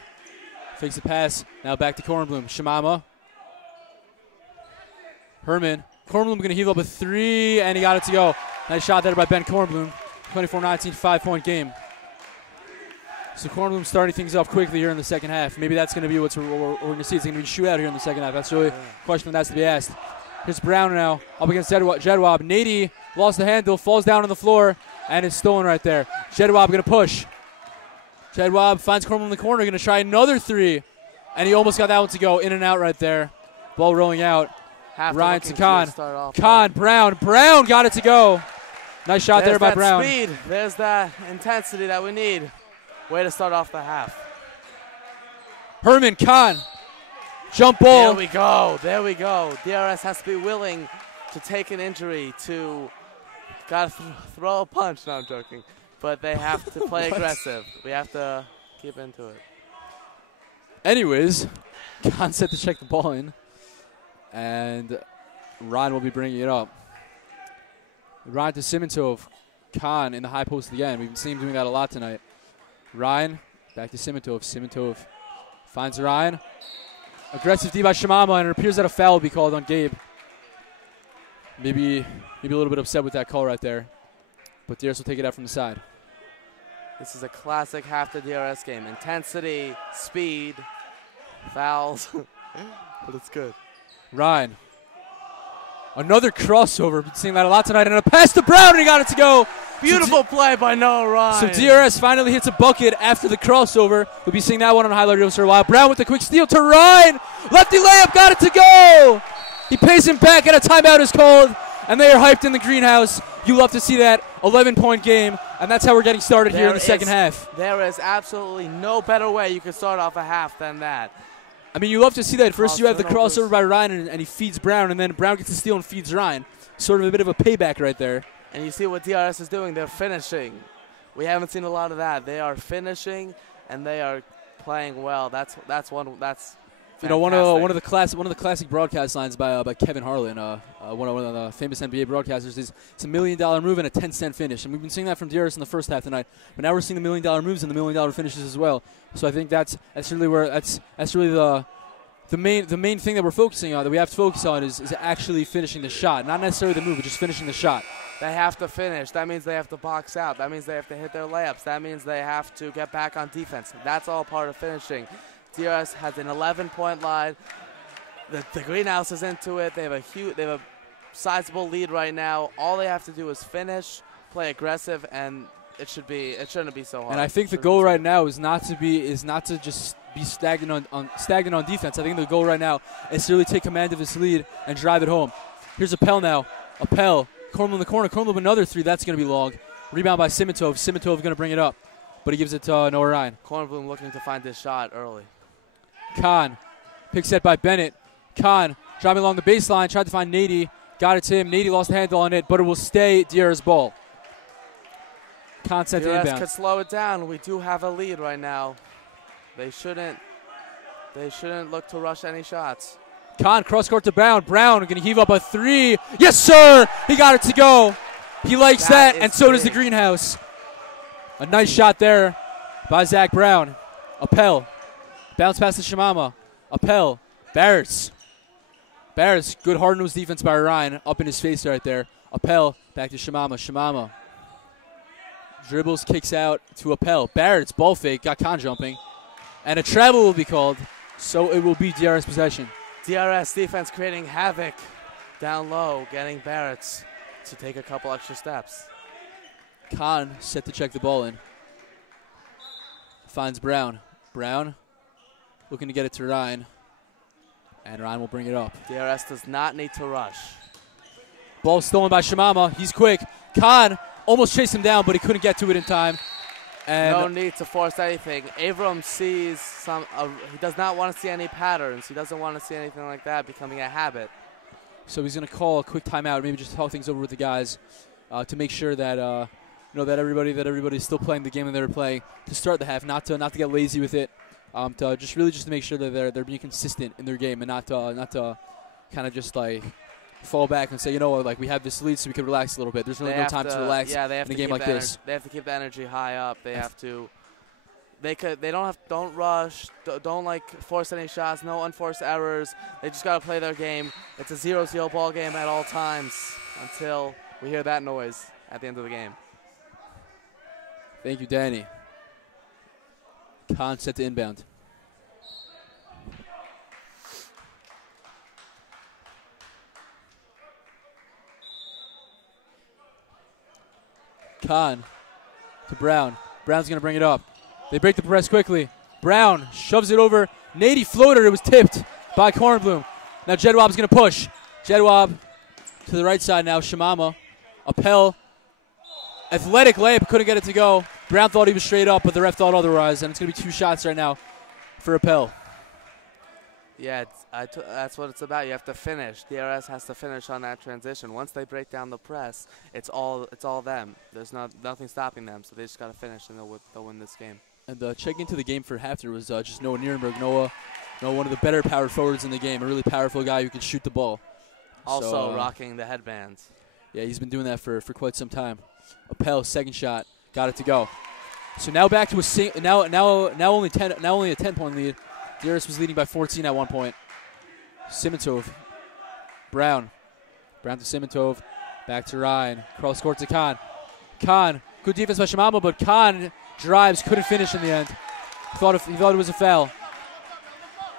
fakes the pass. Now back to Kornblum. Shimama. Herman. Kornblum going to heave up a three, and he got it to go. Nice shot there by Ben Kornblum. 24-19, 5-point game. So Kornblum starting things off quickly here in the second half. Maybe that's going to be what we're going to see. It's going to be a shootout here in the second half. That's really a question that has to be asked. Here's Brown now up against Jedwab. Nady lost the handle, falls down on the floor, and is stolen right there. Jedwab going to push. Jedwab finds Kornblum in the corner, going to try another three, and he almost got that one to go. In and out right there. Ball rolling out. Ryan to Khan. Khan, Brown got it to go. Nice shot there by Brown. Speed. There's that intensity that we need. Way to start off the half. Herman, Khan. Jump ball. There we go. There we go. DRS has to be willing to take an injury to throw a punch. No, I'm joking. But they have to play aggressive. We have to keep into it. Anyways, Khan set to check the ball in. And Ryan will be bringing it up. Ryan to Simintov. Khan in the high post again. We've seen him doing that a lot tonight. Ryan back to Simintov. Simintov finds Ryan. Aggressive D by Shimama, and it appears that a foul will be called on Gabe. Maybe a little bit upset with that call right there. But DRS will take it out from the side. This is a classic Haftr DRS game. Intensity, speed, fouls. But it's good. Ryan. Another crossover. Been seeing that a lot tonight. And a pass to Brown, and he got it to go. Beautiful play by Noah Ryan. So DRS finally hits a bucket after the crossover. We'll be seeing that one on highlight reels for a while. Brown with the quick steal to Ryan. Lefty layup, got it to go. He pays him back, and a timeout is called. And they are hyped in the greenhouse. You love to see that 11-point game. And that's how we're getting started here in the second half. There is absolutely no better way you could start off a half than that. I mean, you love to see that. First you have the crossover by Ryan, and he feeds Brown, and then Brown gets the steal and feeds Ryan. Sort of a bit of a payback right there. And you see what DRS is doing. They're finishing. We haven't seen a lot of that. They are finishing, and they are playing well. That's fantastic. You know, one of the classic broadcast lines by Kevin Harlan, one of the famous NBA broadcasters, is it's $1 million move and a 10-cent finish. And we've been seeing that from DRS in the first half tonight. But now we're seeing the $1 million moves and the $1 million finishes as well. So I think that's really where that's really the main thing that we're focusing on, that we have to focus on, is actually finishing the shot, not necessarily the move, but just finishing the shot. They have to finish. That means they have to box out. That means they have to hit their layups. That means they have to get back on defense. That's all part of finishing. DRS has an 11-point line. The greenhouse is into it. They have a sizable lead right now. All they have to do is finish, play aggressive, and it shouldn't be so hard. And I think the goal right now is not to just be stagnant on defense. I think the goal right now is to really take command of this lead and drive it home. Here's Appel now. Appel. Kornblum in the corner. Kornblum another three. That's going to be long. Rebound by Simintov. Simintov going to bring it up, but he gives it to Noah Ryan. Kornblum looking to find his shot early. Khan. Pick set by Bennett. Khan driving along the baseline. Tried to find Nady. Got it to him. Nady lost the handle on it, but it will stay DRS ball. Khan set the inbound. DRS could slow it down. We do have a lead right now. They shouldn't look to rush any shots. Khan cross court to Brown. Brown going to heave up a three. Yes, sir. He got it to go. He likes that, and so does the greenhouse. A nice shot there by Zach Brown. Appel. Bounce pass to Shimama. Appel. Barretts. Good hard-nosed defense by Ryan. Up in his face right there. Appel. Back to Shimama. Shimama. Dribbles, kicks out to Appel. Barretts. Ball fake. Got Khan jumping. And a travel will be called. So it will be DRS possession. DRS defense creating havoc down low. Getting Barretts to take a couple extra steps. Khan set to check the ball in. Finds Brown. Brown looking to get it to Ryan. And Ryan will bring it up. DRS does not need to rush. Ball stolen by Shimama. He's quick. Khan almost chased him down, but he couldn't get to it in time. And no need to force anything. Avram sees he does not want to see any patterns. He doesn't want to see anything like that becoming a habit. So he's going to call a quick timeout, maybe just talk things over with the guys to make sure that that everybody's still playing the game that they were playing to start the half, not to get lazy with it, just to make sure that they're being consistent in their game and not to kind of just like fall back and say, like we have this lead so we can relax a little bit. There's really no time to relax in a game like this. They have to keep the energy high up. They have to. Don't rush. Don't like force any shots. No unforced errors. They just gotta play their game. It's a 0-0 ball game at all times until we hear that noise at the end of the game. Thank you, Danny. Khan set to inbound. Khan to Brown. Brown's going to bring it up. They break the press quickly. Brown shoves it over. Nady floater. It was tipped by Kornblum. Now Jedwab's going to push. Jedwab to the right side now. Shimama. Appel. Athletic layup. Couldn't get it to go. Brown thought he was straight up, but the ref thought otherwise. And it's going to be 2 shots right now for Appel. Yeah, that's what it's about. You have to finish. DRS has to finish on that transition. Once they break down the press, it's all them. There's nothing stopping them, so they just got to finish, and they'll win this game. And checking into the game for Haftr was just Noah Nierenberg. Noah one of the better power forwards in the game, a really powerful guy who can shoot the ball. Also rocking the headbands. Yeah, he's been doing that for quite some time. Appel, second shot, got it to go. So now back to a now only a 10-point lead. DRS was leading by 14 at one point. Simintov, Brown to Simintov, back to Ryan, cross court to Khan. Khan, good defense by Shimama, but Khan drives, couldn't finish in the end. He thought it was a foul.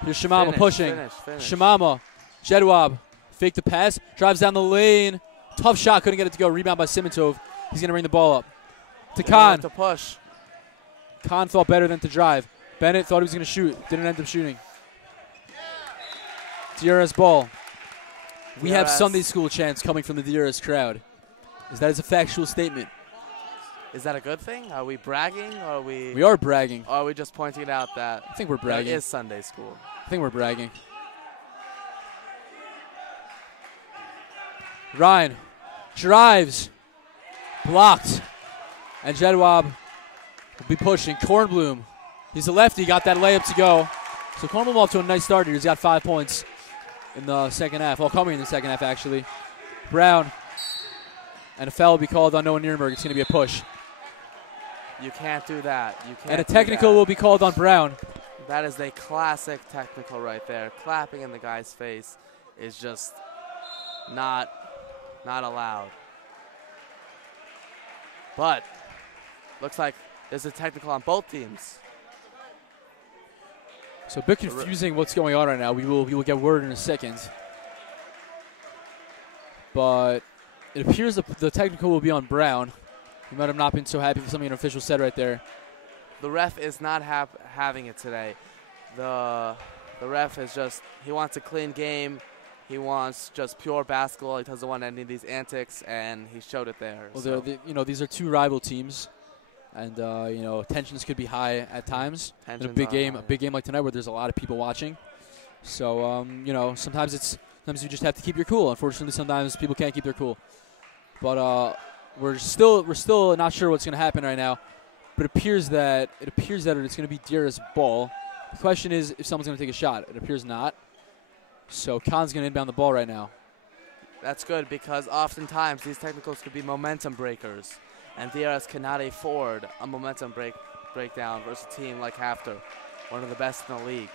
Here's Shimama pushing. Finish. Shimama, Jedwab, fake the pass, drives down the lane. Tough shot, couldn't get it to go. Rebound by Simintov. He's gonna bring the ball up to Khan. To push. Khan thought better than to drive. Bennett thought he was gonna shoot, didn't end up shooting. DRS ball. We have Sunday school chants coming from the DRS crowd. That is a factual statement. Is that a good thing? Are we bragging, or are we? We are bragging. Or are we just pointing out that? I think we're bragging. It is Sunday school. I think we're bragging. Ryan drives, blocked, and Jedwab will be pushing. Kornblum, he's a lefty, got that layup to go. So Kornblum off to a nice start here. He's got 5 points in the second half. Well, coming in the second half, actually. Brown, and a foul will be called on Noah Nierenberg. It's going to be a push. You can't do that. You can't. And a technical will be called on Brown. That is a classic technical right there. Clapping in the guy's face is just not allowed. But looks like there's a technical on both teams. So a bit confusing what's going on right now. We will get word in a second. But it appears the technical will be on Brown. He might have not been so happy with something an official said right there. The ref is not having it today. The ref is just, he wants a clean game. He wants just pure basketball. He doesn't want any of these antics, and he showed it there. Well, so. These are two rival teams, and tensions could be high at times. In a big game like tonight, where there's a lot of people watching. So sometimes you just have to keep your cool. Unfortunately, sometimes people can't keep their cool. But we're still not sure what's going to happen right now. But it appears that it's going to be DRS ball. The question is if someone's going to take a shot. It appears not. So Khan's going to inbound the ball right now. That's good, because oftentimes these technicals could be momentum breakers, and DRS cannot afford a momentum breakdown versus a team like Haftr, one of the best in the league.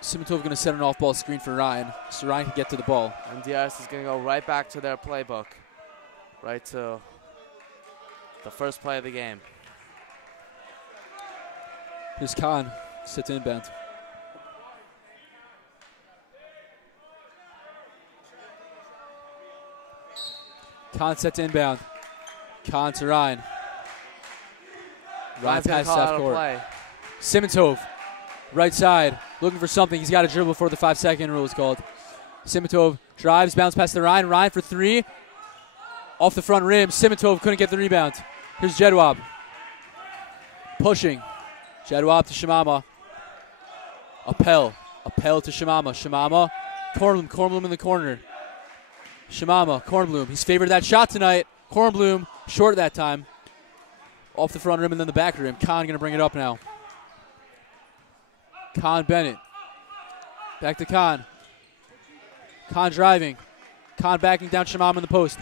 Simintov going to set an off-ball screen for Ryan, so Ryan can get to the ball. And DRS is going to go right back to their playbook, right to the first play of the game. Here's Khan, set to inbound. Khan set to inbound. Khan to Ryan. Ryan passes half court. Simintov, right side, looking for something. He's got a dribble before the 5-second rule is called. Simintov drives, bounce past to Ryan. Ryan for three. Off the front rim. Simintov couldn't get the rebound. Here's Jedwab. Pushing. Jedwab to Shimama. Appel to Shimama. Shimama. Kornblum in the corner. Shimama, Kornblum. He's favored that shot tonight. Kornblum, short that time. Off the front rim and then the back rim. Khan going to bring it up now. Khan Bennett. Back to Khan. Khan driving. Khan backing down Shimama in the post.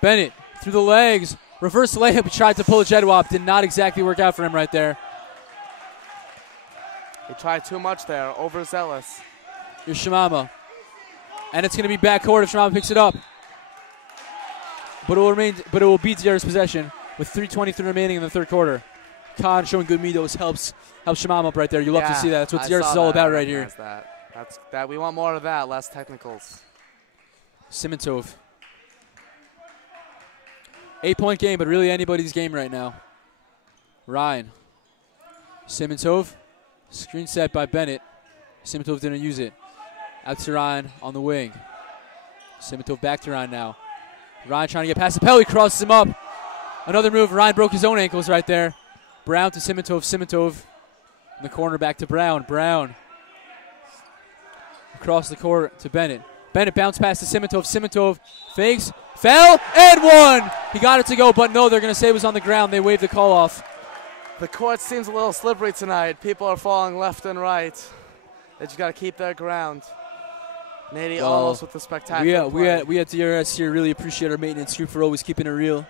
Bennett through the legs. Reverse layup. He tried to pull a Jedwab. Did not exactly work out for him right there. He tried too much there. Overzealous. Here's Shimama. And it's going to be backcourt if Shimama picks it up. But it will be DRS possession with 3:23 remaining in the third quarter. Khan showing good midos helps Shimama up right there. You love to see that. That's what DRS is all about right here. That we want more of that, less technicals. Simintov. 8-point game, but really anybody's game right now. Ryan. Simintov. Screen set by Bennett. Simintov didn't use it. Out to Ryan on the wing. Simintov back to Ryan now. Ryan trying to get past the Appel. He crosses him up. Another move. Ryan broke his own ankles right there. Brown to Simintov. Simintov in the corner back to Brown. Brown across the court to Bennett. Bennett bounced past to Simintov. Simintov fakes, fell, and one. He got it to go, but no, they're going to say it was on the ground. They waved the call off. The court seems a little slippery tonight. People are falling left and right. They just got to keep their ground. Nady almost with the spectacular we at DRS here really appreciate our maintenance crew for always keeping it real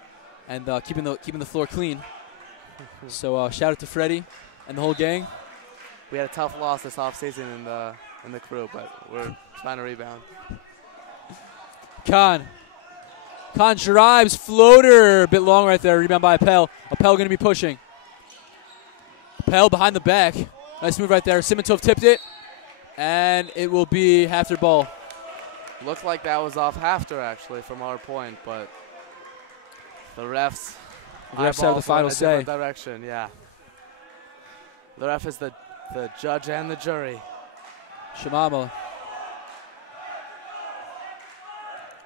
and keeping the floor clean. So shout out to Freddie and the whole gang. We had a tough loss this offseason in the crew, but we're trying to rebound. Khan drives, floater, a bit long right there. Rebound by Appel. Appel going to be pushing. Appel behind the back. Nice move right there. Simitov tipped it, and it will be Haftr ball. Looked like that was off Haftr, actually, from our point, but the refs have the final say. Direction, yeah. The ref is the judge and the jury. Shamama.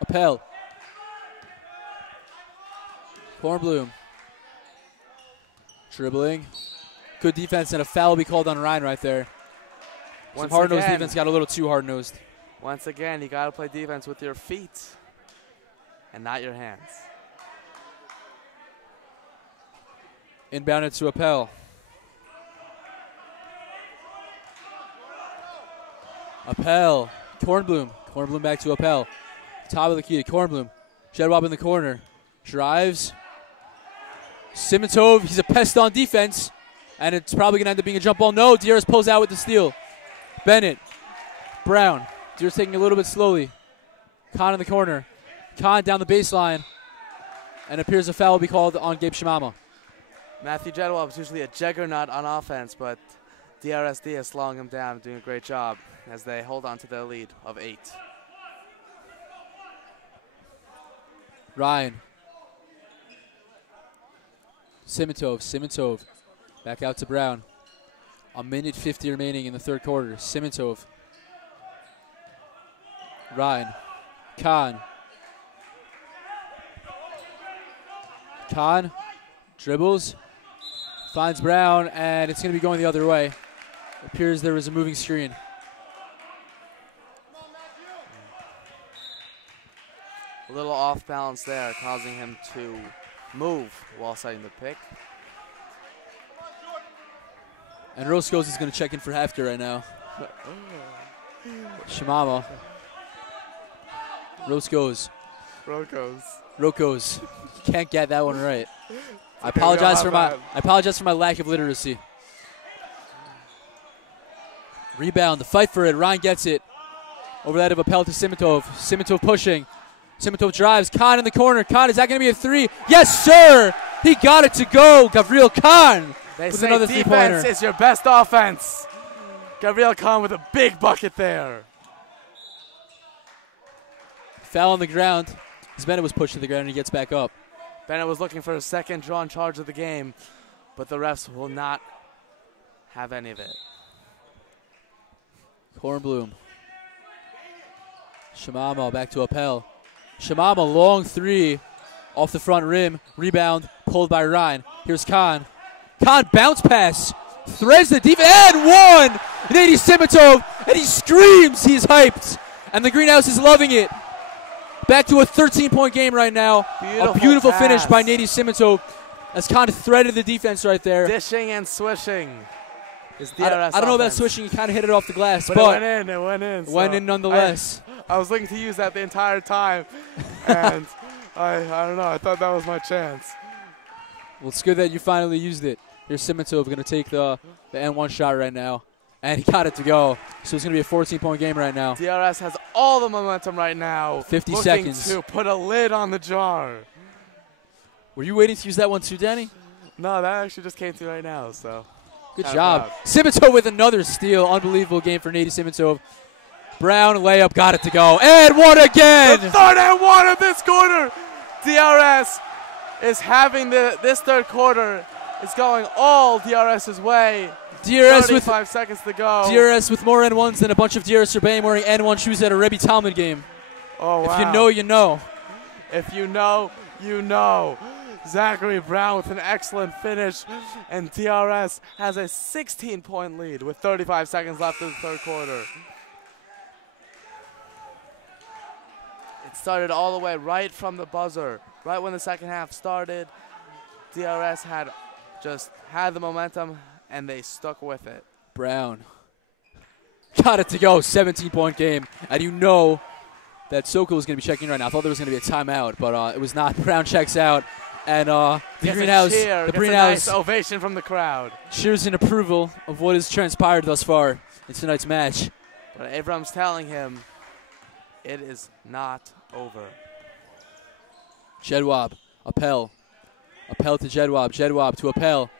Appel. Kornblum. Dribbling. Good defense, and a foul will be called on Ryan right there. Some hard-nosed defense got a little too hard-nosed. Once again, you got to play defense with your feet and not your hands. Inbounded to Appel. Appel. Kornblum. Kornblum back to Appel. Top of the key to Kornblum. Jedwab in the corner. Drives. Simitov, he's a pest on defense. And it's probably going to end up being a jump ball. No, DRS pulls out with the steal. Bennett. Brown. DRS taking a little bit slowly. Khan in the corner. Khan down the baseline. And it appears a foul will be called on Gabe Shamama. Matthew Jedwab is usually a juggernaut on offense, but DRSD is slowing him down, doing a great job as they hold on to their lead of 8. Ryan. Simitov. Back out to Brown. A minute 50 remaining in the third quarter. Simitov. Ryan. Khan. Dribbles. Finds Brown, and it's going to be going the other way. It appears there was a moving screen. A little off balance there, causing him to move while setting the pick. And Roscoe's is going to check in for Haftr right now. Shamama. Roscoe's. Can't get that one right. I apologize for my lack of literacy. Rebound, the fight for it. Ryan gets it. Over that of Appel to Simitov. Simitov pushing. Simitov drives. Khan in the corner. Khan, is that going to be a 3? Yes, sir! He got it to go. Gabriel Khan with another 3-pointer. Defense is your best offense. Gabriel Khan with a big bucket there. Foul on the ground. As Bennett was pushed to the ground, and he gets back up. Bennett was looking for a second drawn charge of the game, but the refs will not have any of it. Kornblum. Shamama back to Appel. Shamama, long 3 off the front rim. Rebound pulled by Ryan. Here's Khan. Khan bounce pass. Threads the defense. And one! Nady Simitov. And he screams. He's hyped. And the greenhouse is loving it. Back to a 13-point game right now. A beautiful finish by Nady Simitov as Khan threaded the defense right there. Dishing and swishing. I don't know about swishing. He kind of hit it off the glass. But it went in. It went in. Went in nonetheless. I was looking to use that the entire time. And I don't know. I thought that was my chance. Well, it's good that you finally used it. Here's Simitov going to take the N1 shot right now. And he got it to go. So it's going to be a 14-point game right now. DRS has all the momentum right now. 50 seconds. To put a lid on the jar. Were you waiting to use that one too, Danny? No, that actually just came through right now. So good job. Simitov with another steal. Unbelievable game for Nady Simitov. Brown layup, got it to go. And one again. The third and one of this quarter. DRS is having this third quarter is going all DRS's way. DRS 35 seconds to go. DRS with more N1s than a bunch of DRS Urbane wearing N1 shoes at a Rebbe Talmud game. Oh, wow. If you know, you know. If you know, you know. Zachary Brown with an excellent finish, and DRS has a 16-point lead with 35 seconds left in the third quarter. It started all the way right from the buzzer. Right when the second half started, DRS had the momentum, and they stuck with it. Brown. Got it to go. 17-point game. And you know that Sokol is going to be checking right now. I thought there was going to be a timeout, but it was not. Brown checks out. And the greenhouse, nice ovation from the crowd. Cheers in approval of what has transpired thus far in tonight's match. But Abram's telling him it is not over. Jedwab, Appel. Appel to Jedwab. Jedwab to Appel.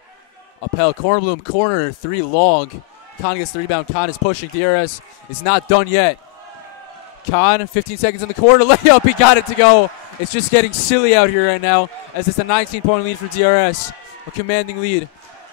Appel, Kornblum, corner, 3 long. Khan gets the rebound. Khan is pushing. DRS is not done yet. Khan, 15 seconds in the corner. Layup, he got it to go. It's just getting silly out here right now as it's a 19-point lead for DRS. A commanding lead.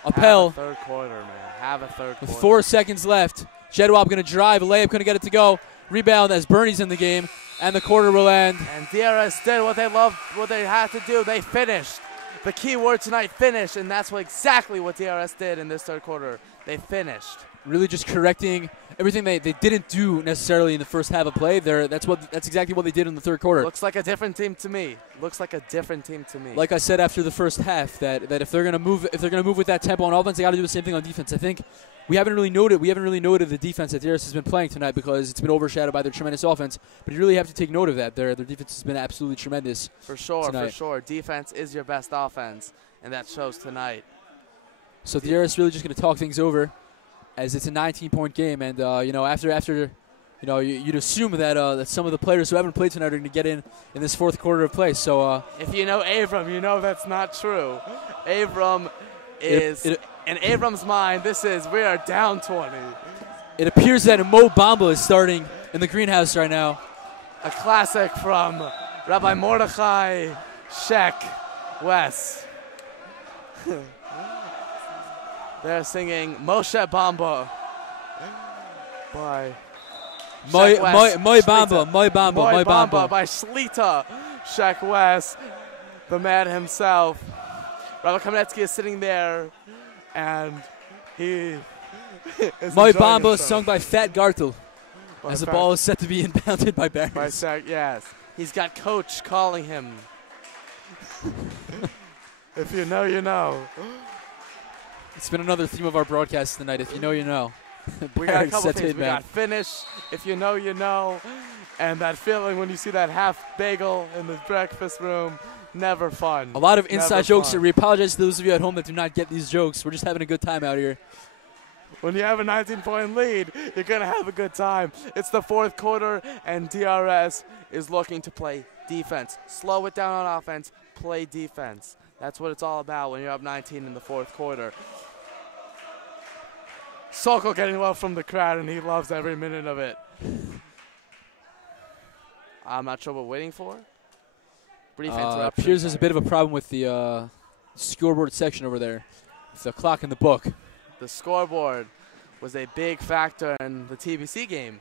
Appel. Have a third quarter, man. Have a third quarter. With 4 seconds left. Jedwab going to drive. A layup going to get it to go. Rebound as Bernie's in the game. And the quarter will end. And DRS did what they loved, what they had to do. They finished. The key word tonight, finish, and that's exactly what DRS did in this third quarter. They finished. Really just correcting everything they didn't do necessarily in the first half of play. That's exactly what they did in the third quarter. Looks like a different team to me. Looks like a different team to me. Like I said after the first half, that if they're gonna move with that tempo on offense, they got to do the same thing on defense. I think we haven't really noted the defense that DRS has been playing tonight because it's been overshadowed by their tremendous offense. But you really have to take note of that. Their defense has been absolutely tremendous. For sure, tonight. for sure. Defense is your best offense, and that shows tonight. So DRS really just going to talk things over, as it's a 19-point game, and after you'd assume that some of the players who haven't played tonight are going to get in this fourth quarter of play. So if you know Abram, you know that's not true. Abram is in Abram's mind. We are down 20. It appears that Mo Bamba is starting in the greenhouse right now. A classic from Rabbi Mordechai Sheck West. They're singing Moshe Bamba by Moi Bamba by Shlita Sheck West, the man himself. Rabbi Kamenetsky is sitting there, and he is Moi enjoying Bamba himself. sung by Fat Gartel as the ball is set to be inbounded by Barris. Yes, he's got coach calling him. If you know, you know. It's been another theme of our broadcast tonight. If you know, you know. We got a couple things. We got finish, if you know, you know. And that feeling when you see that half bagel in the breakfast room, never fun. A lot of inside jokes here. We apologize to those of you at home that do not get these jokes. We're just having a good time out here. When you have a 19-point lead, you're going to have a good time. It's the fourth quarter, and DRS is looking to play defense. Slow it down on offense, play defense. That's what it's all about when you're up 19 in the fourth quarter. Sokol getting love from the crowd, and he loves every minute of it. I'm not sure what we're waiting for. Brief interruption. Appears there's a bit of a problem with the scoreboard section over there. It's the clock in the book. The scoreboard was a big factor in the TBC game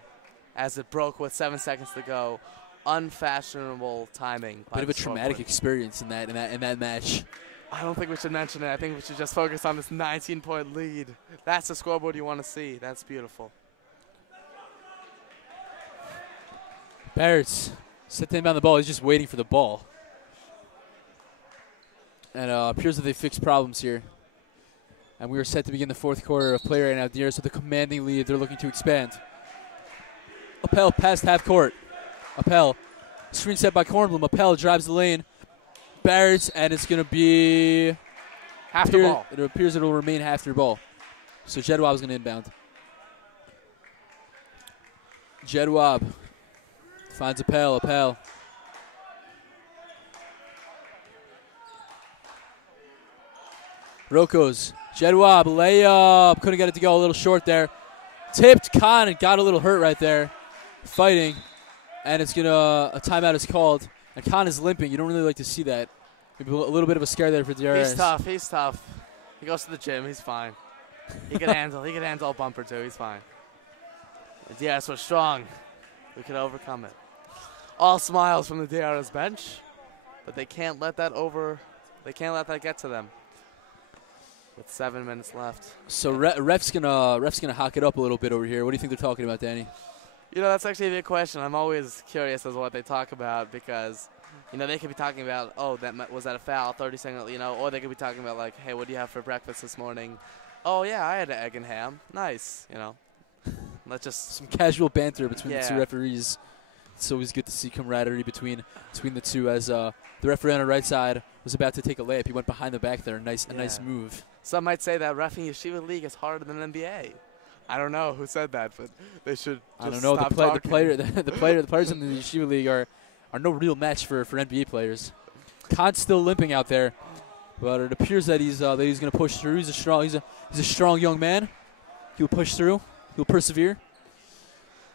as it broke with 7 seconds to go. Unfashionable timing. Bit of a traumatic experience in that match. I don't think we should mention it. I think we should just focus on this 19-point lead. That's the scoreboard you want to see. That's beautiful. Barrett's setting down the ball. He's just waiting for the ball. And appears that they fixed problems here. And we are set to begin the fourth quarter of play right now. DRS with a commanding lead. They're looking to expand. Appel past half court. Appel. Screen set by Kornblum. Appel drives the lane. Barrett's, and it's going to be Haftr ball. It appears it will remain Haftr ball. So Jedwab is going to inbound. Jedwab finds Appel. Appel. Rokos. Jedwab, layup. Couldn't get it to go, a little short there. Tipped Khan and got a little hurt right there. Fighting. And it's going to, a timeout is called. And Khan is limping. You don't really like to see that. Maybe a little bit of a scare there for DRS. He's tough. He goes to the gym. He's fine. He can handle a bumper too. He's fine. The DRS was strong. We can overcome it. All smiles from the DRS bench, but they can't let that get to them. With 7 minutes left. So ref's gonna hawk it up a little bit over here. What do you think they're talking about, Danny? You know, that's actually a good question. I'm always curious as to what they talk about because, you know, they could be talking about, oh, was that a foul, 30 seconds, you know, or they could be talking about like, hey, what do you have for breakfast this morning? Oh yeah, I had an egg and ham. Nice, you know. Let's just some casual banter between the two referees. It's always good to see camaraderie between the two. As the referee on the right side was about to take a layup, he went behind the back there. A nice move. Some might say that reffing Yeshiva League is harder than NBA. I don't know who said that, but they should. I don't know. The players in the Yeshiva League are no real match for NBA players. Khan's still limping out there, but it appears that he's going to push through. He's a strong young man. He'll push through. He'll persevere.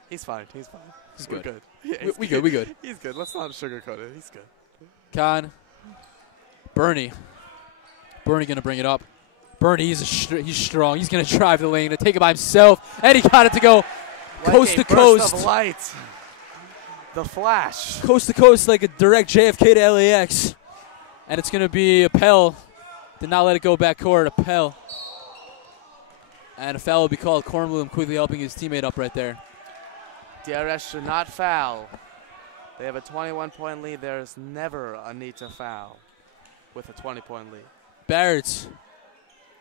He's fine. He's fine. We're good. Yeah, we good. He's good. Let's not sugarcoat it. He's good. Khan. Bernie going to bring it up. Bernie, he's strong. He's going to drive the lane, to take it by himself, and he got it to go coast to coast. Burst of light. The flash. Coast to coast like a direct JFK to LAX. And it's going to be Appel. Did not let it go back court. Appel. And a foul will be called. Kornblum quickly helping his teammate up right there. DRS should not foul. They have a 21-point lead. There's never a need to foul with a 20-point lead. Barrett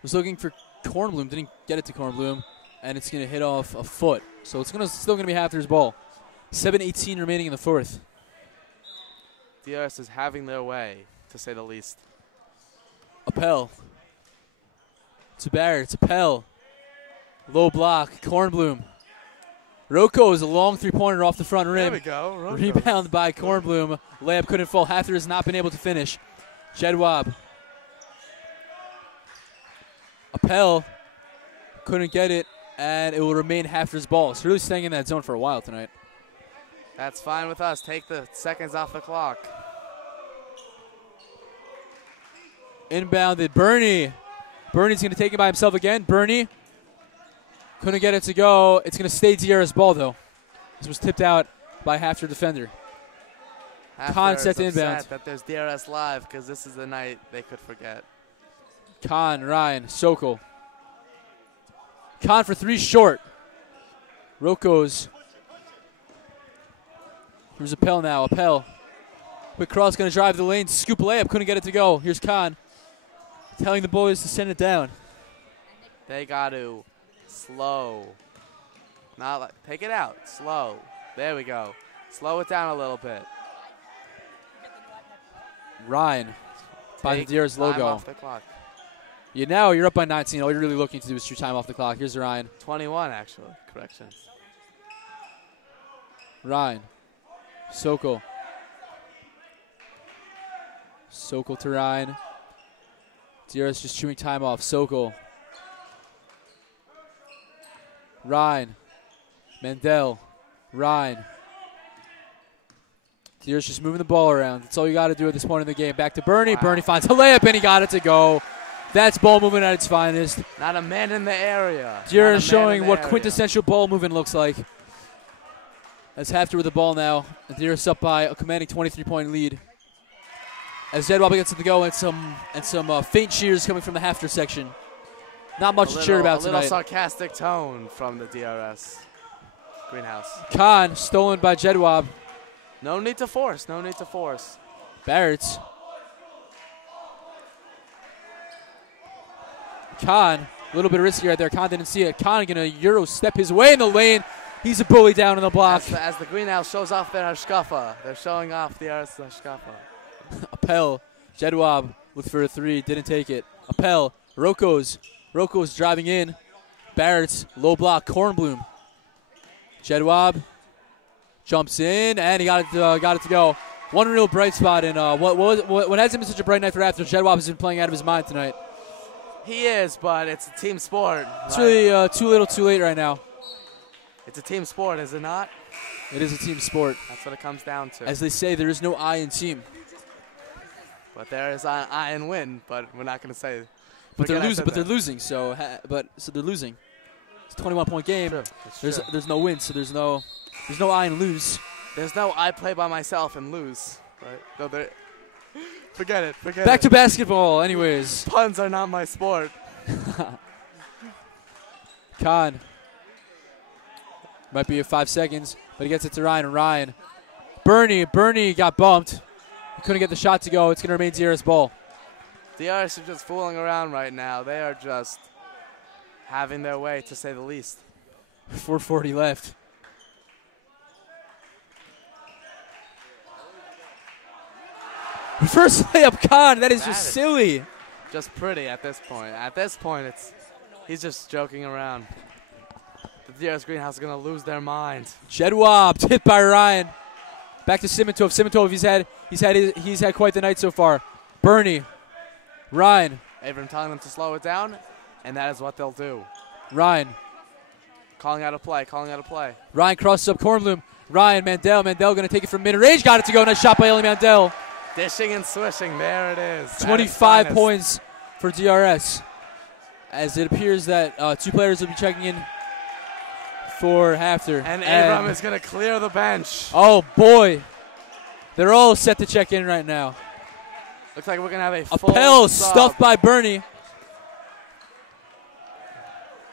was looking for Kornblum. Didn't get it to Kornblum. And it's going to hit off a foot. So it's still going to be Hafter's ball. 7:18 remaining in the fourth. DRS is having their way, to say the least. Appel. To Barrett. Appel. Low block. Kornblum. Rocco is a long three-pointer off the front rim. There we go. Rebound by Kornblum. Layup couldn't fall. Haftner has not been able to finish. Jedwab. Appel couldn't get it, and it will remain Hafter's ball. It's really staying in that zone for a while tonight. That's fine with us. Take the seconds off the clock. Inbounded. Bernie. Bernie's going to take it by himself again. Bernie couldn't get it to go. It's going to stay DRS ball, though. This was tipped out by Haftr defender. Khan set to inbound. That there's DRS live because this is the night they could forget. Khan, Ryan, Sokol. Khan for three short. Rocco's. Here's Appel now. Appel. Quick cross, going to drive the lane. Scoop layup. Couldn't get it to go. Here's Khan telling the boys to send it down. They got to slow. Not like, take it out. Slow. There we go. Slow it down a little bit. Ryan by the DRS logo. Off the clock. You're up by 19. All you're really looking to do is shoot time off the clock. Here's Ryan. 21, actually. Correction. Ryan. Sokol. Sokol to Ryan. DRS just chewing time off. Sokol. Ryan. Mandel. Ryan. DRS just moving the ball around. That's all you got to do at this point in the game. Back to Bernie. Wow. Bernie finds a layup, and he got it to go. That's ball movement at its finest. Not a man in the area. DRS showing what quintessential ball movement looks like. As Haftr with the ball now. And DRS up by a commanding 23-point lead. As Jedwab gets it to go, and some faint cheers coming from the Haftr section. Not much to cheer about tonight. A little sarcastic tone from the DRS greenhouse. Khan stolen by Jedwab. No need to force. No need to force. Barrett. Khan, a little bit risky right there. Khan didn't see it. Khan going to Euro step his way in the lane. He's a bully down in the block. As the greenhouse shows off their hashkafa. They're showing off the hashkafa. Appel. Jedwab looked for a three. Didn't take it. Appel. Rocco's driving in. Barrett's low block. Kornblum. Jedwab jumps in, and he got it to go. One real bright spot in what hasn't been such a bright night for Haftr. Jedwab has been playing out of his mind tonight. He is, but it's a team sport. It's really too little too late right now. It's a team sport, is it not? It is a team sport. That's what it comes down to. As they say, there is no I in team. But there is an I in win, but we're not going to say. But they're losing. So they're losing. It's a 21-point game. There's no win, so there's no I in lose. There's no I play by myself and lose, right? No, forget it. Back to basketball, anyways. Puns are not my sport. Khan. Might be 5 seconds, but he gets it to Ryan. Ryan. Bernie got bumped. He couldn't get the shot to go. It's going to remain DRS ball. DRS are just fooling around right now. They are just having their way, to say the least. 4:40 left. First layup, Khan. That is just silly. Just pretty at this point. At this point, he's just joking around. The DRS Greenhouse is going to lose their mind. Jedwab tipped by Ryan. Back to Simitov. Simitov, he's had quite the night so far. Bernie, Ryan. Abram telling them to slow it down, and that is what they'll do. Ryan. Calling out a play, calling out a play. Ryan crosses up Kornblum. Ryan, Mandel going to take it from mid-range. Got it to go. Nice shot by Eli Mandel. Dishing and swishing, there it is. 25 points for DRS. As it appears that 2 players will be checking in for Haftr. And Abram is going to clear the bench. Oh, boy. They're all set to check in right now. Looks like we're going to have a full Appel sub. stuffed by Bernie.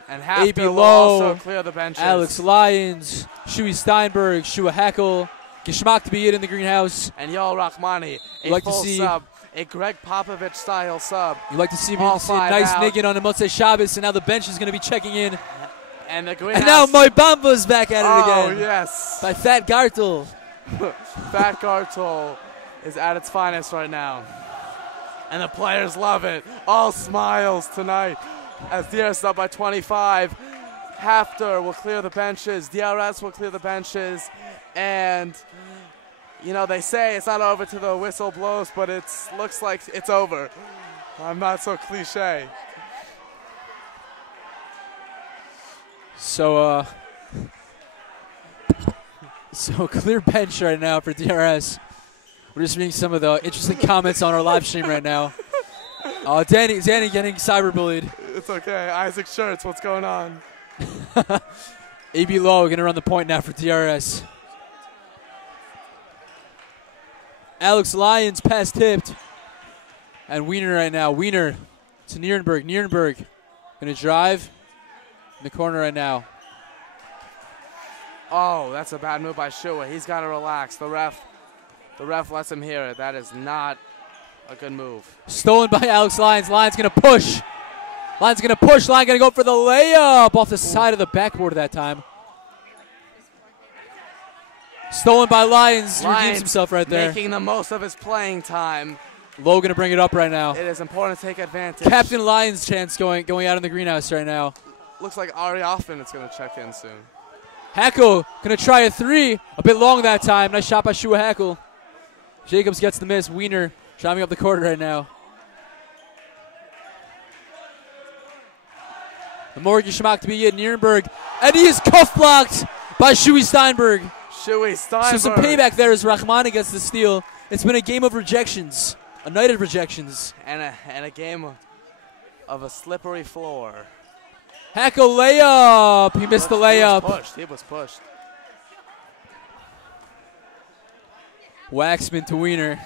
And Haftr will also clear the benches. Alex Lyons, Shuey Steinberg, Shua Hackle, Geschmack to be it in the greenhouse. And Yoel Rahmani, a full sub, a Greg Popovich style sub. You'd like to see a nice niggin on the Motzei Shabbos, and now the bench is going to be checking in. And the greenhouse. And now Moibamba's back at it again. Oh, yes. By Fat Gartel. Fat Gartel is at its finest right now. And the players love it. All smiles tonight as DRS is up by 25. Haftr will clear the benches. DRS will clear the benches. And, you know, they say it's not over till the whistle blows, but it looks like it's over. I'm not so cliche. So clear bench right now for DRS. We're just reading some of the interesting comments on our live stream right now. Danny getting cyberbullied. It's okay. Isaac Shirts, what's going on? AB Lowe going to run the point now for DRS. Alex Lyons pass tipped. And Wiener right now. Wiener to Nierenberg. Nierenberg going to drive in the corner right now. Oh, that's a bad move by Shua. He's got to relax. The ref lets him hear it. That is not a good move. Stolen by Alex Lyons. Lyons going to push. Lyons going to push. Lyons going to go for the layup off the side of the backboard that time. Stolen by Lyons. He redeems himself right there. Making the most of his playing time. Lowe going to bring it up right now. It is important to take advantage. Captain Lyons chance going out in the greenhouse right now. Looks like Ari Hoffman is going to check in soon. Hackle going to try a 3. A bit long that time. Nice shot by Shua Hackle. Jacobs gets the miss. Wiener driving up the court right now. The Morgan Schmack to be in Nierenberg. And he is cuff blocked by Shuey Steinberg. Shuey Steinberg. So some payback there as Rahmani gets the steal. It's been a game of rejections. A night of rejections. And a game of a slippery floor. Hackle layup. He missed the layup. He was pushed. Waxman to Wiener.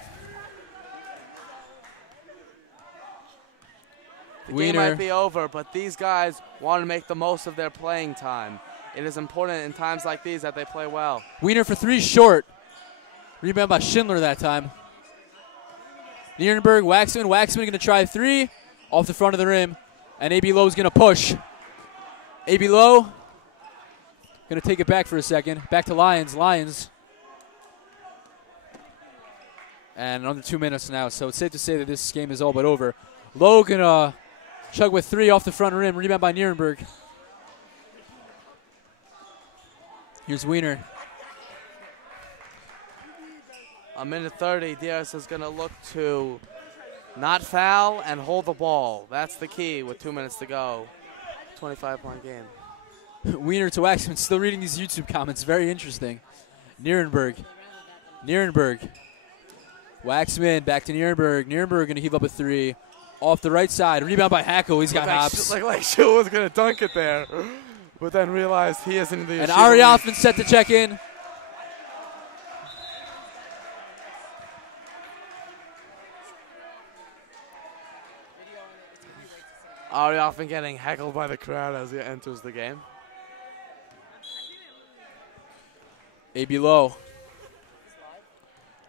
The game might be over, but these guys want to make the most of their playing time. It is important in times like these that they play well. Wiener for 3 short. Rebound by Schindler that time. Nierenberg, Waxman. Waxman going to try 3 off the front of the rim. And AB Lowe is going to push. AB Lowe going to take it back for a second. Back to Lyons. Lyons. And under 2 minutes now, so it's safe to say that this game is all but over. Lowe going to chug with 3 off the front rim. Rebound by Nierenberg. Here's Wiener. A minute 30, DRS is going to look to not foul and hold the ball. That's the key with 2 minutes to go. 25-point game. Wiener to Waxman. Still reading these YouTube comments. Very interesting. Nierenberg. Nierenberg. Waxman back to Nierenberg. Nierenberg going to heave up a 3. Off the right side. Rebound by Hackle. He's got hops. Like Shua was going to dunk it there. But then realized he isn't in the And Ari Hoffman set to check in. Ari Hoffman getting heckled by the crowd as he enters the game. AB Lowe.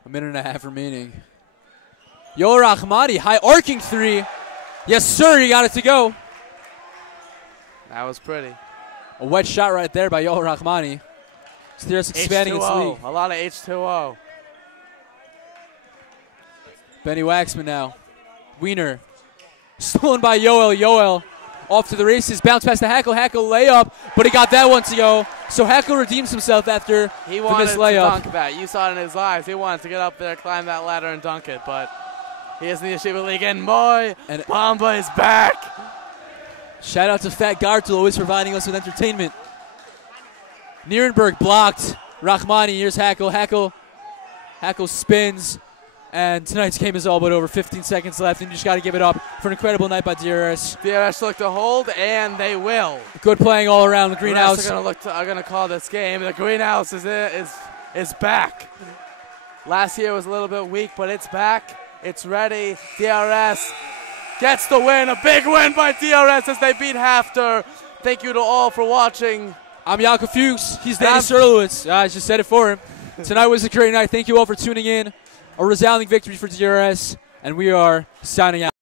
A minute and a half remaining. Yoel Rahmani, high arcing 3. Yes, sir, he got it to go. That was pretty. A wet shot right there by Yoel Rahmani. DRS expanding its lead. A lot of H2O. Benny Waxman now. Wiener. Stolen by Yoel. Yoel off to the races. Bounce past the Hackle. Hackle layup, but he got that one to go. So Hackle redeems himself after he the wanted missed to layup. dunk that. You saw it in his eyes. He wanted to get up there, climb that ladder, and dunk it, but he is in the Yeshiva League. And boy, Bamba is back. Shout out to Fat Gartel, always providing us with entertainment. Nierenberg blocked. Rahmani, here's Hackle. Hackle spins. And tonight's game is all but over. 15 seconds left, and you just got to give it up for an incredible night by DRS. DRS look to hold, and they will. Good playing all around. The Greenhouse. Are going to call this game. The Greenhouse is back. Last year was a little bit weak, but it's back. It's ready. DRS gets the win. A big win by DRS as they beat Haftr. Thank you to all for watching. I'm Jakob Fuchs. He's Danny Serlowitz. I just said it for him. Tonight was a great night. Thank you all for tuning in. A resounding victory for DRS, and we are signing out.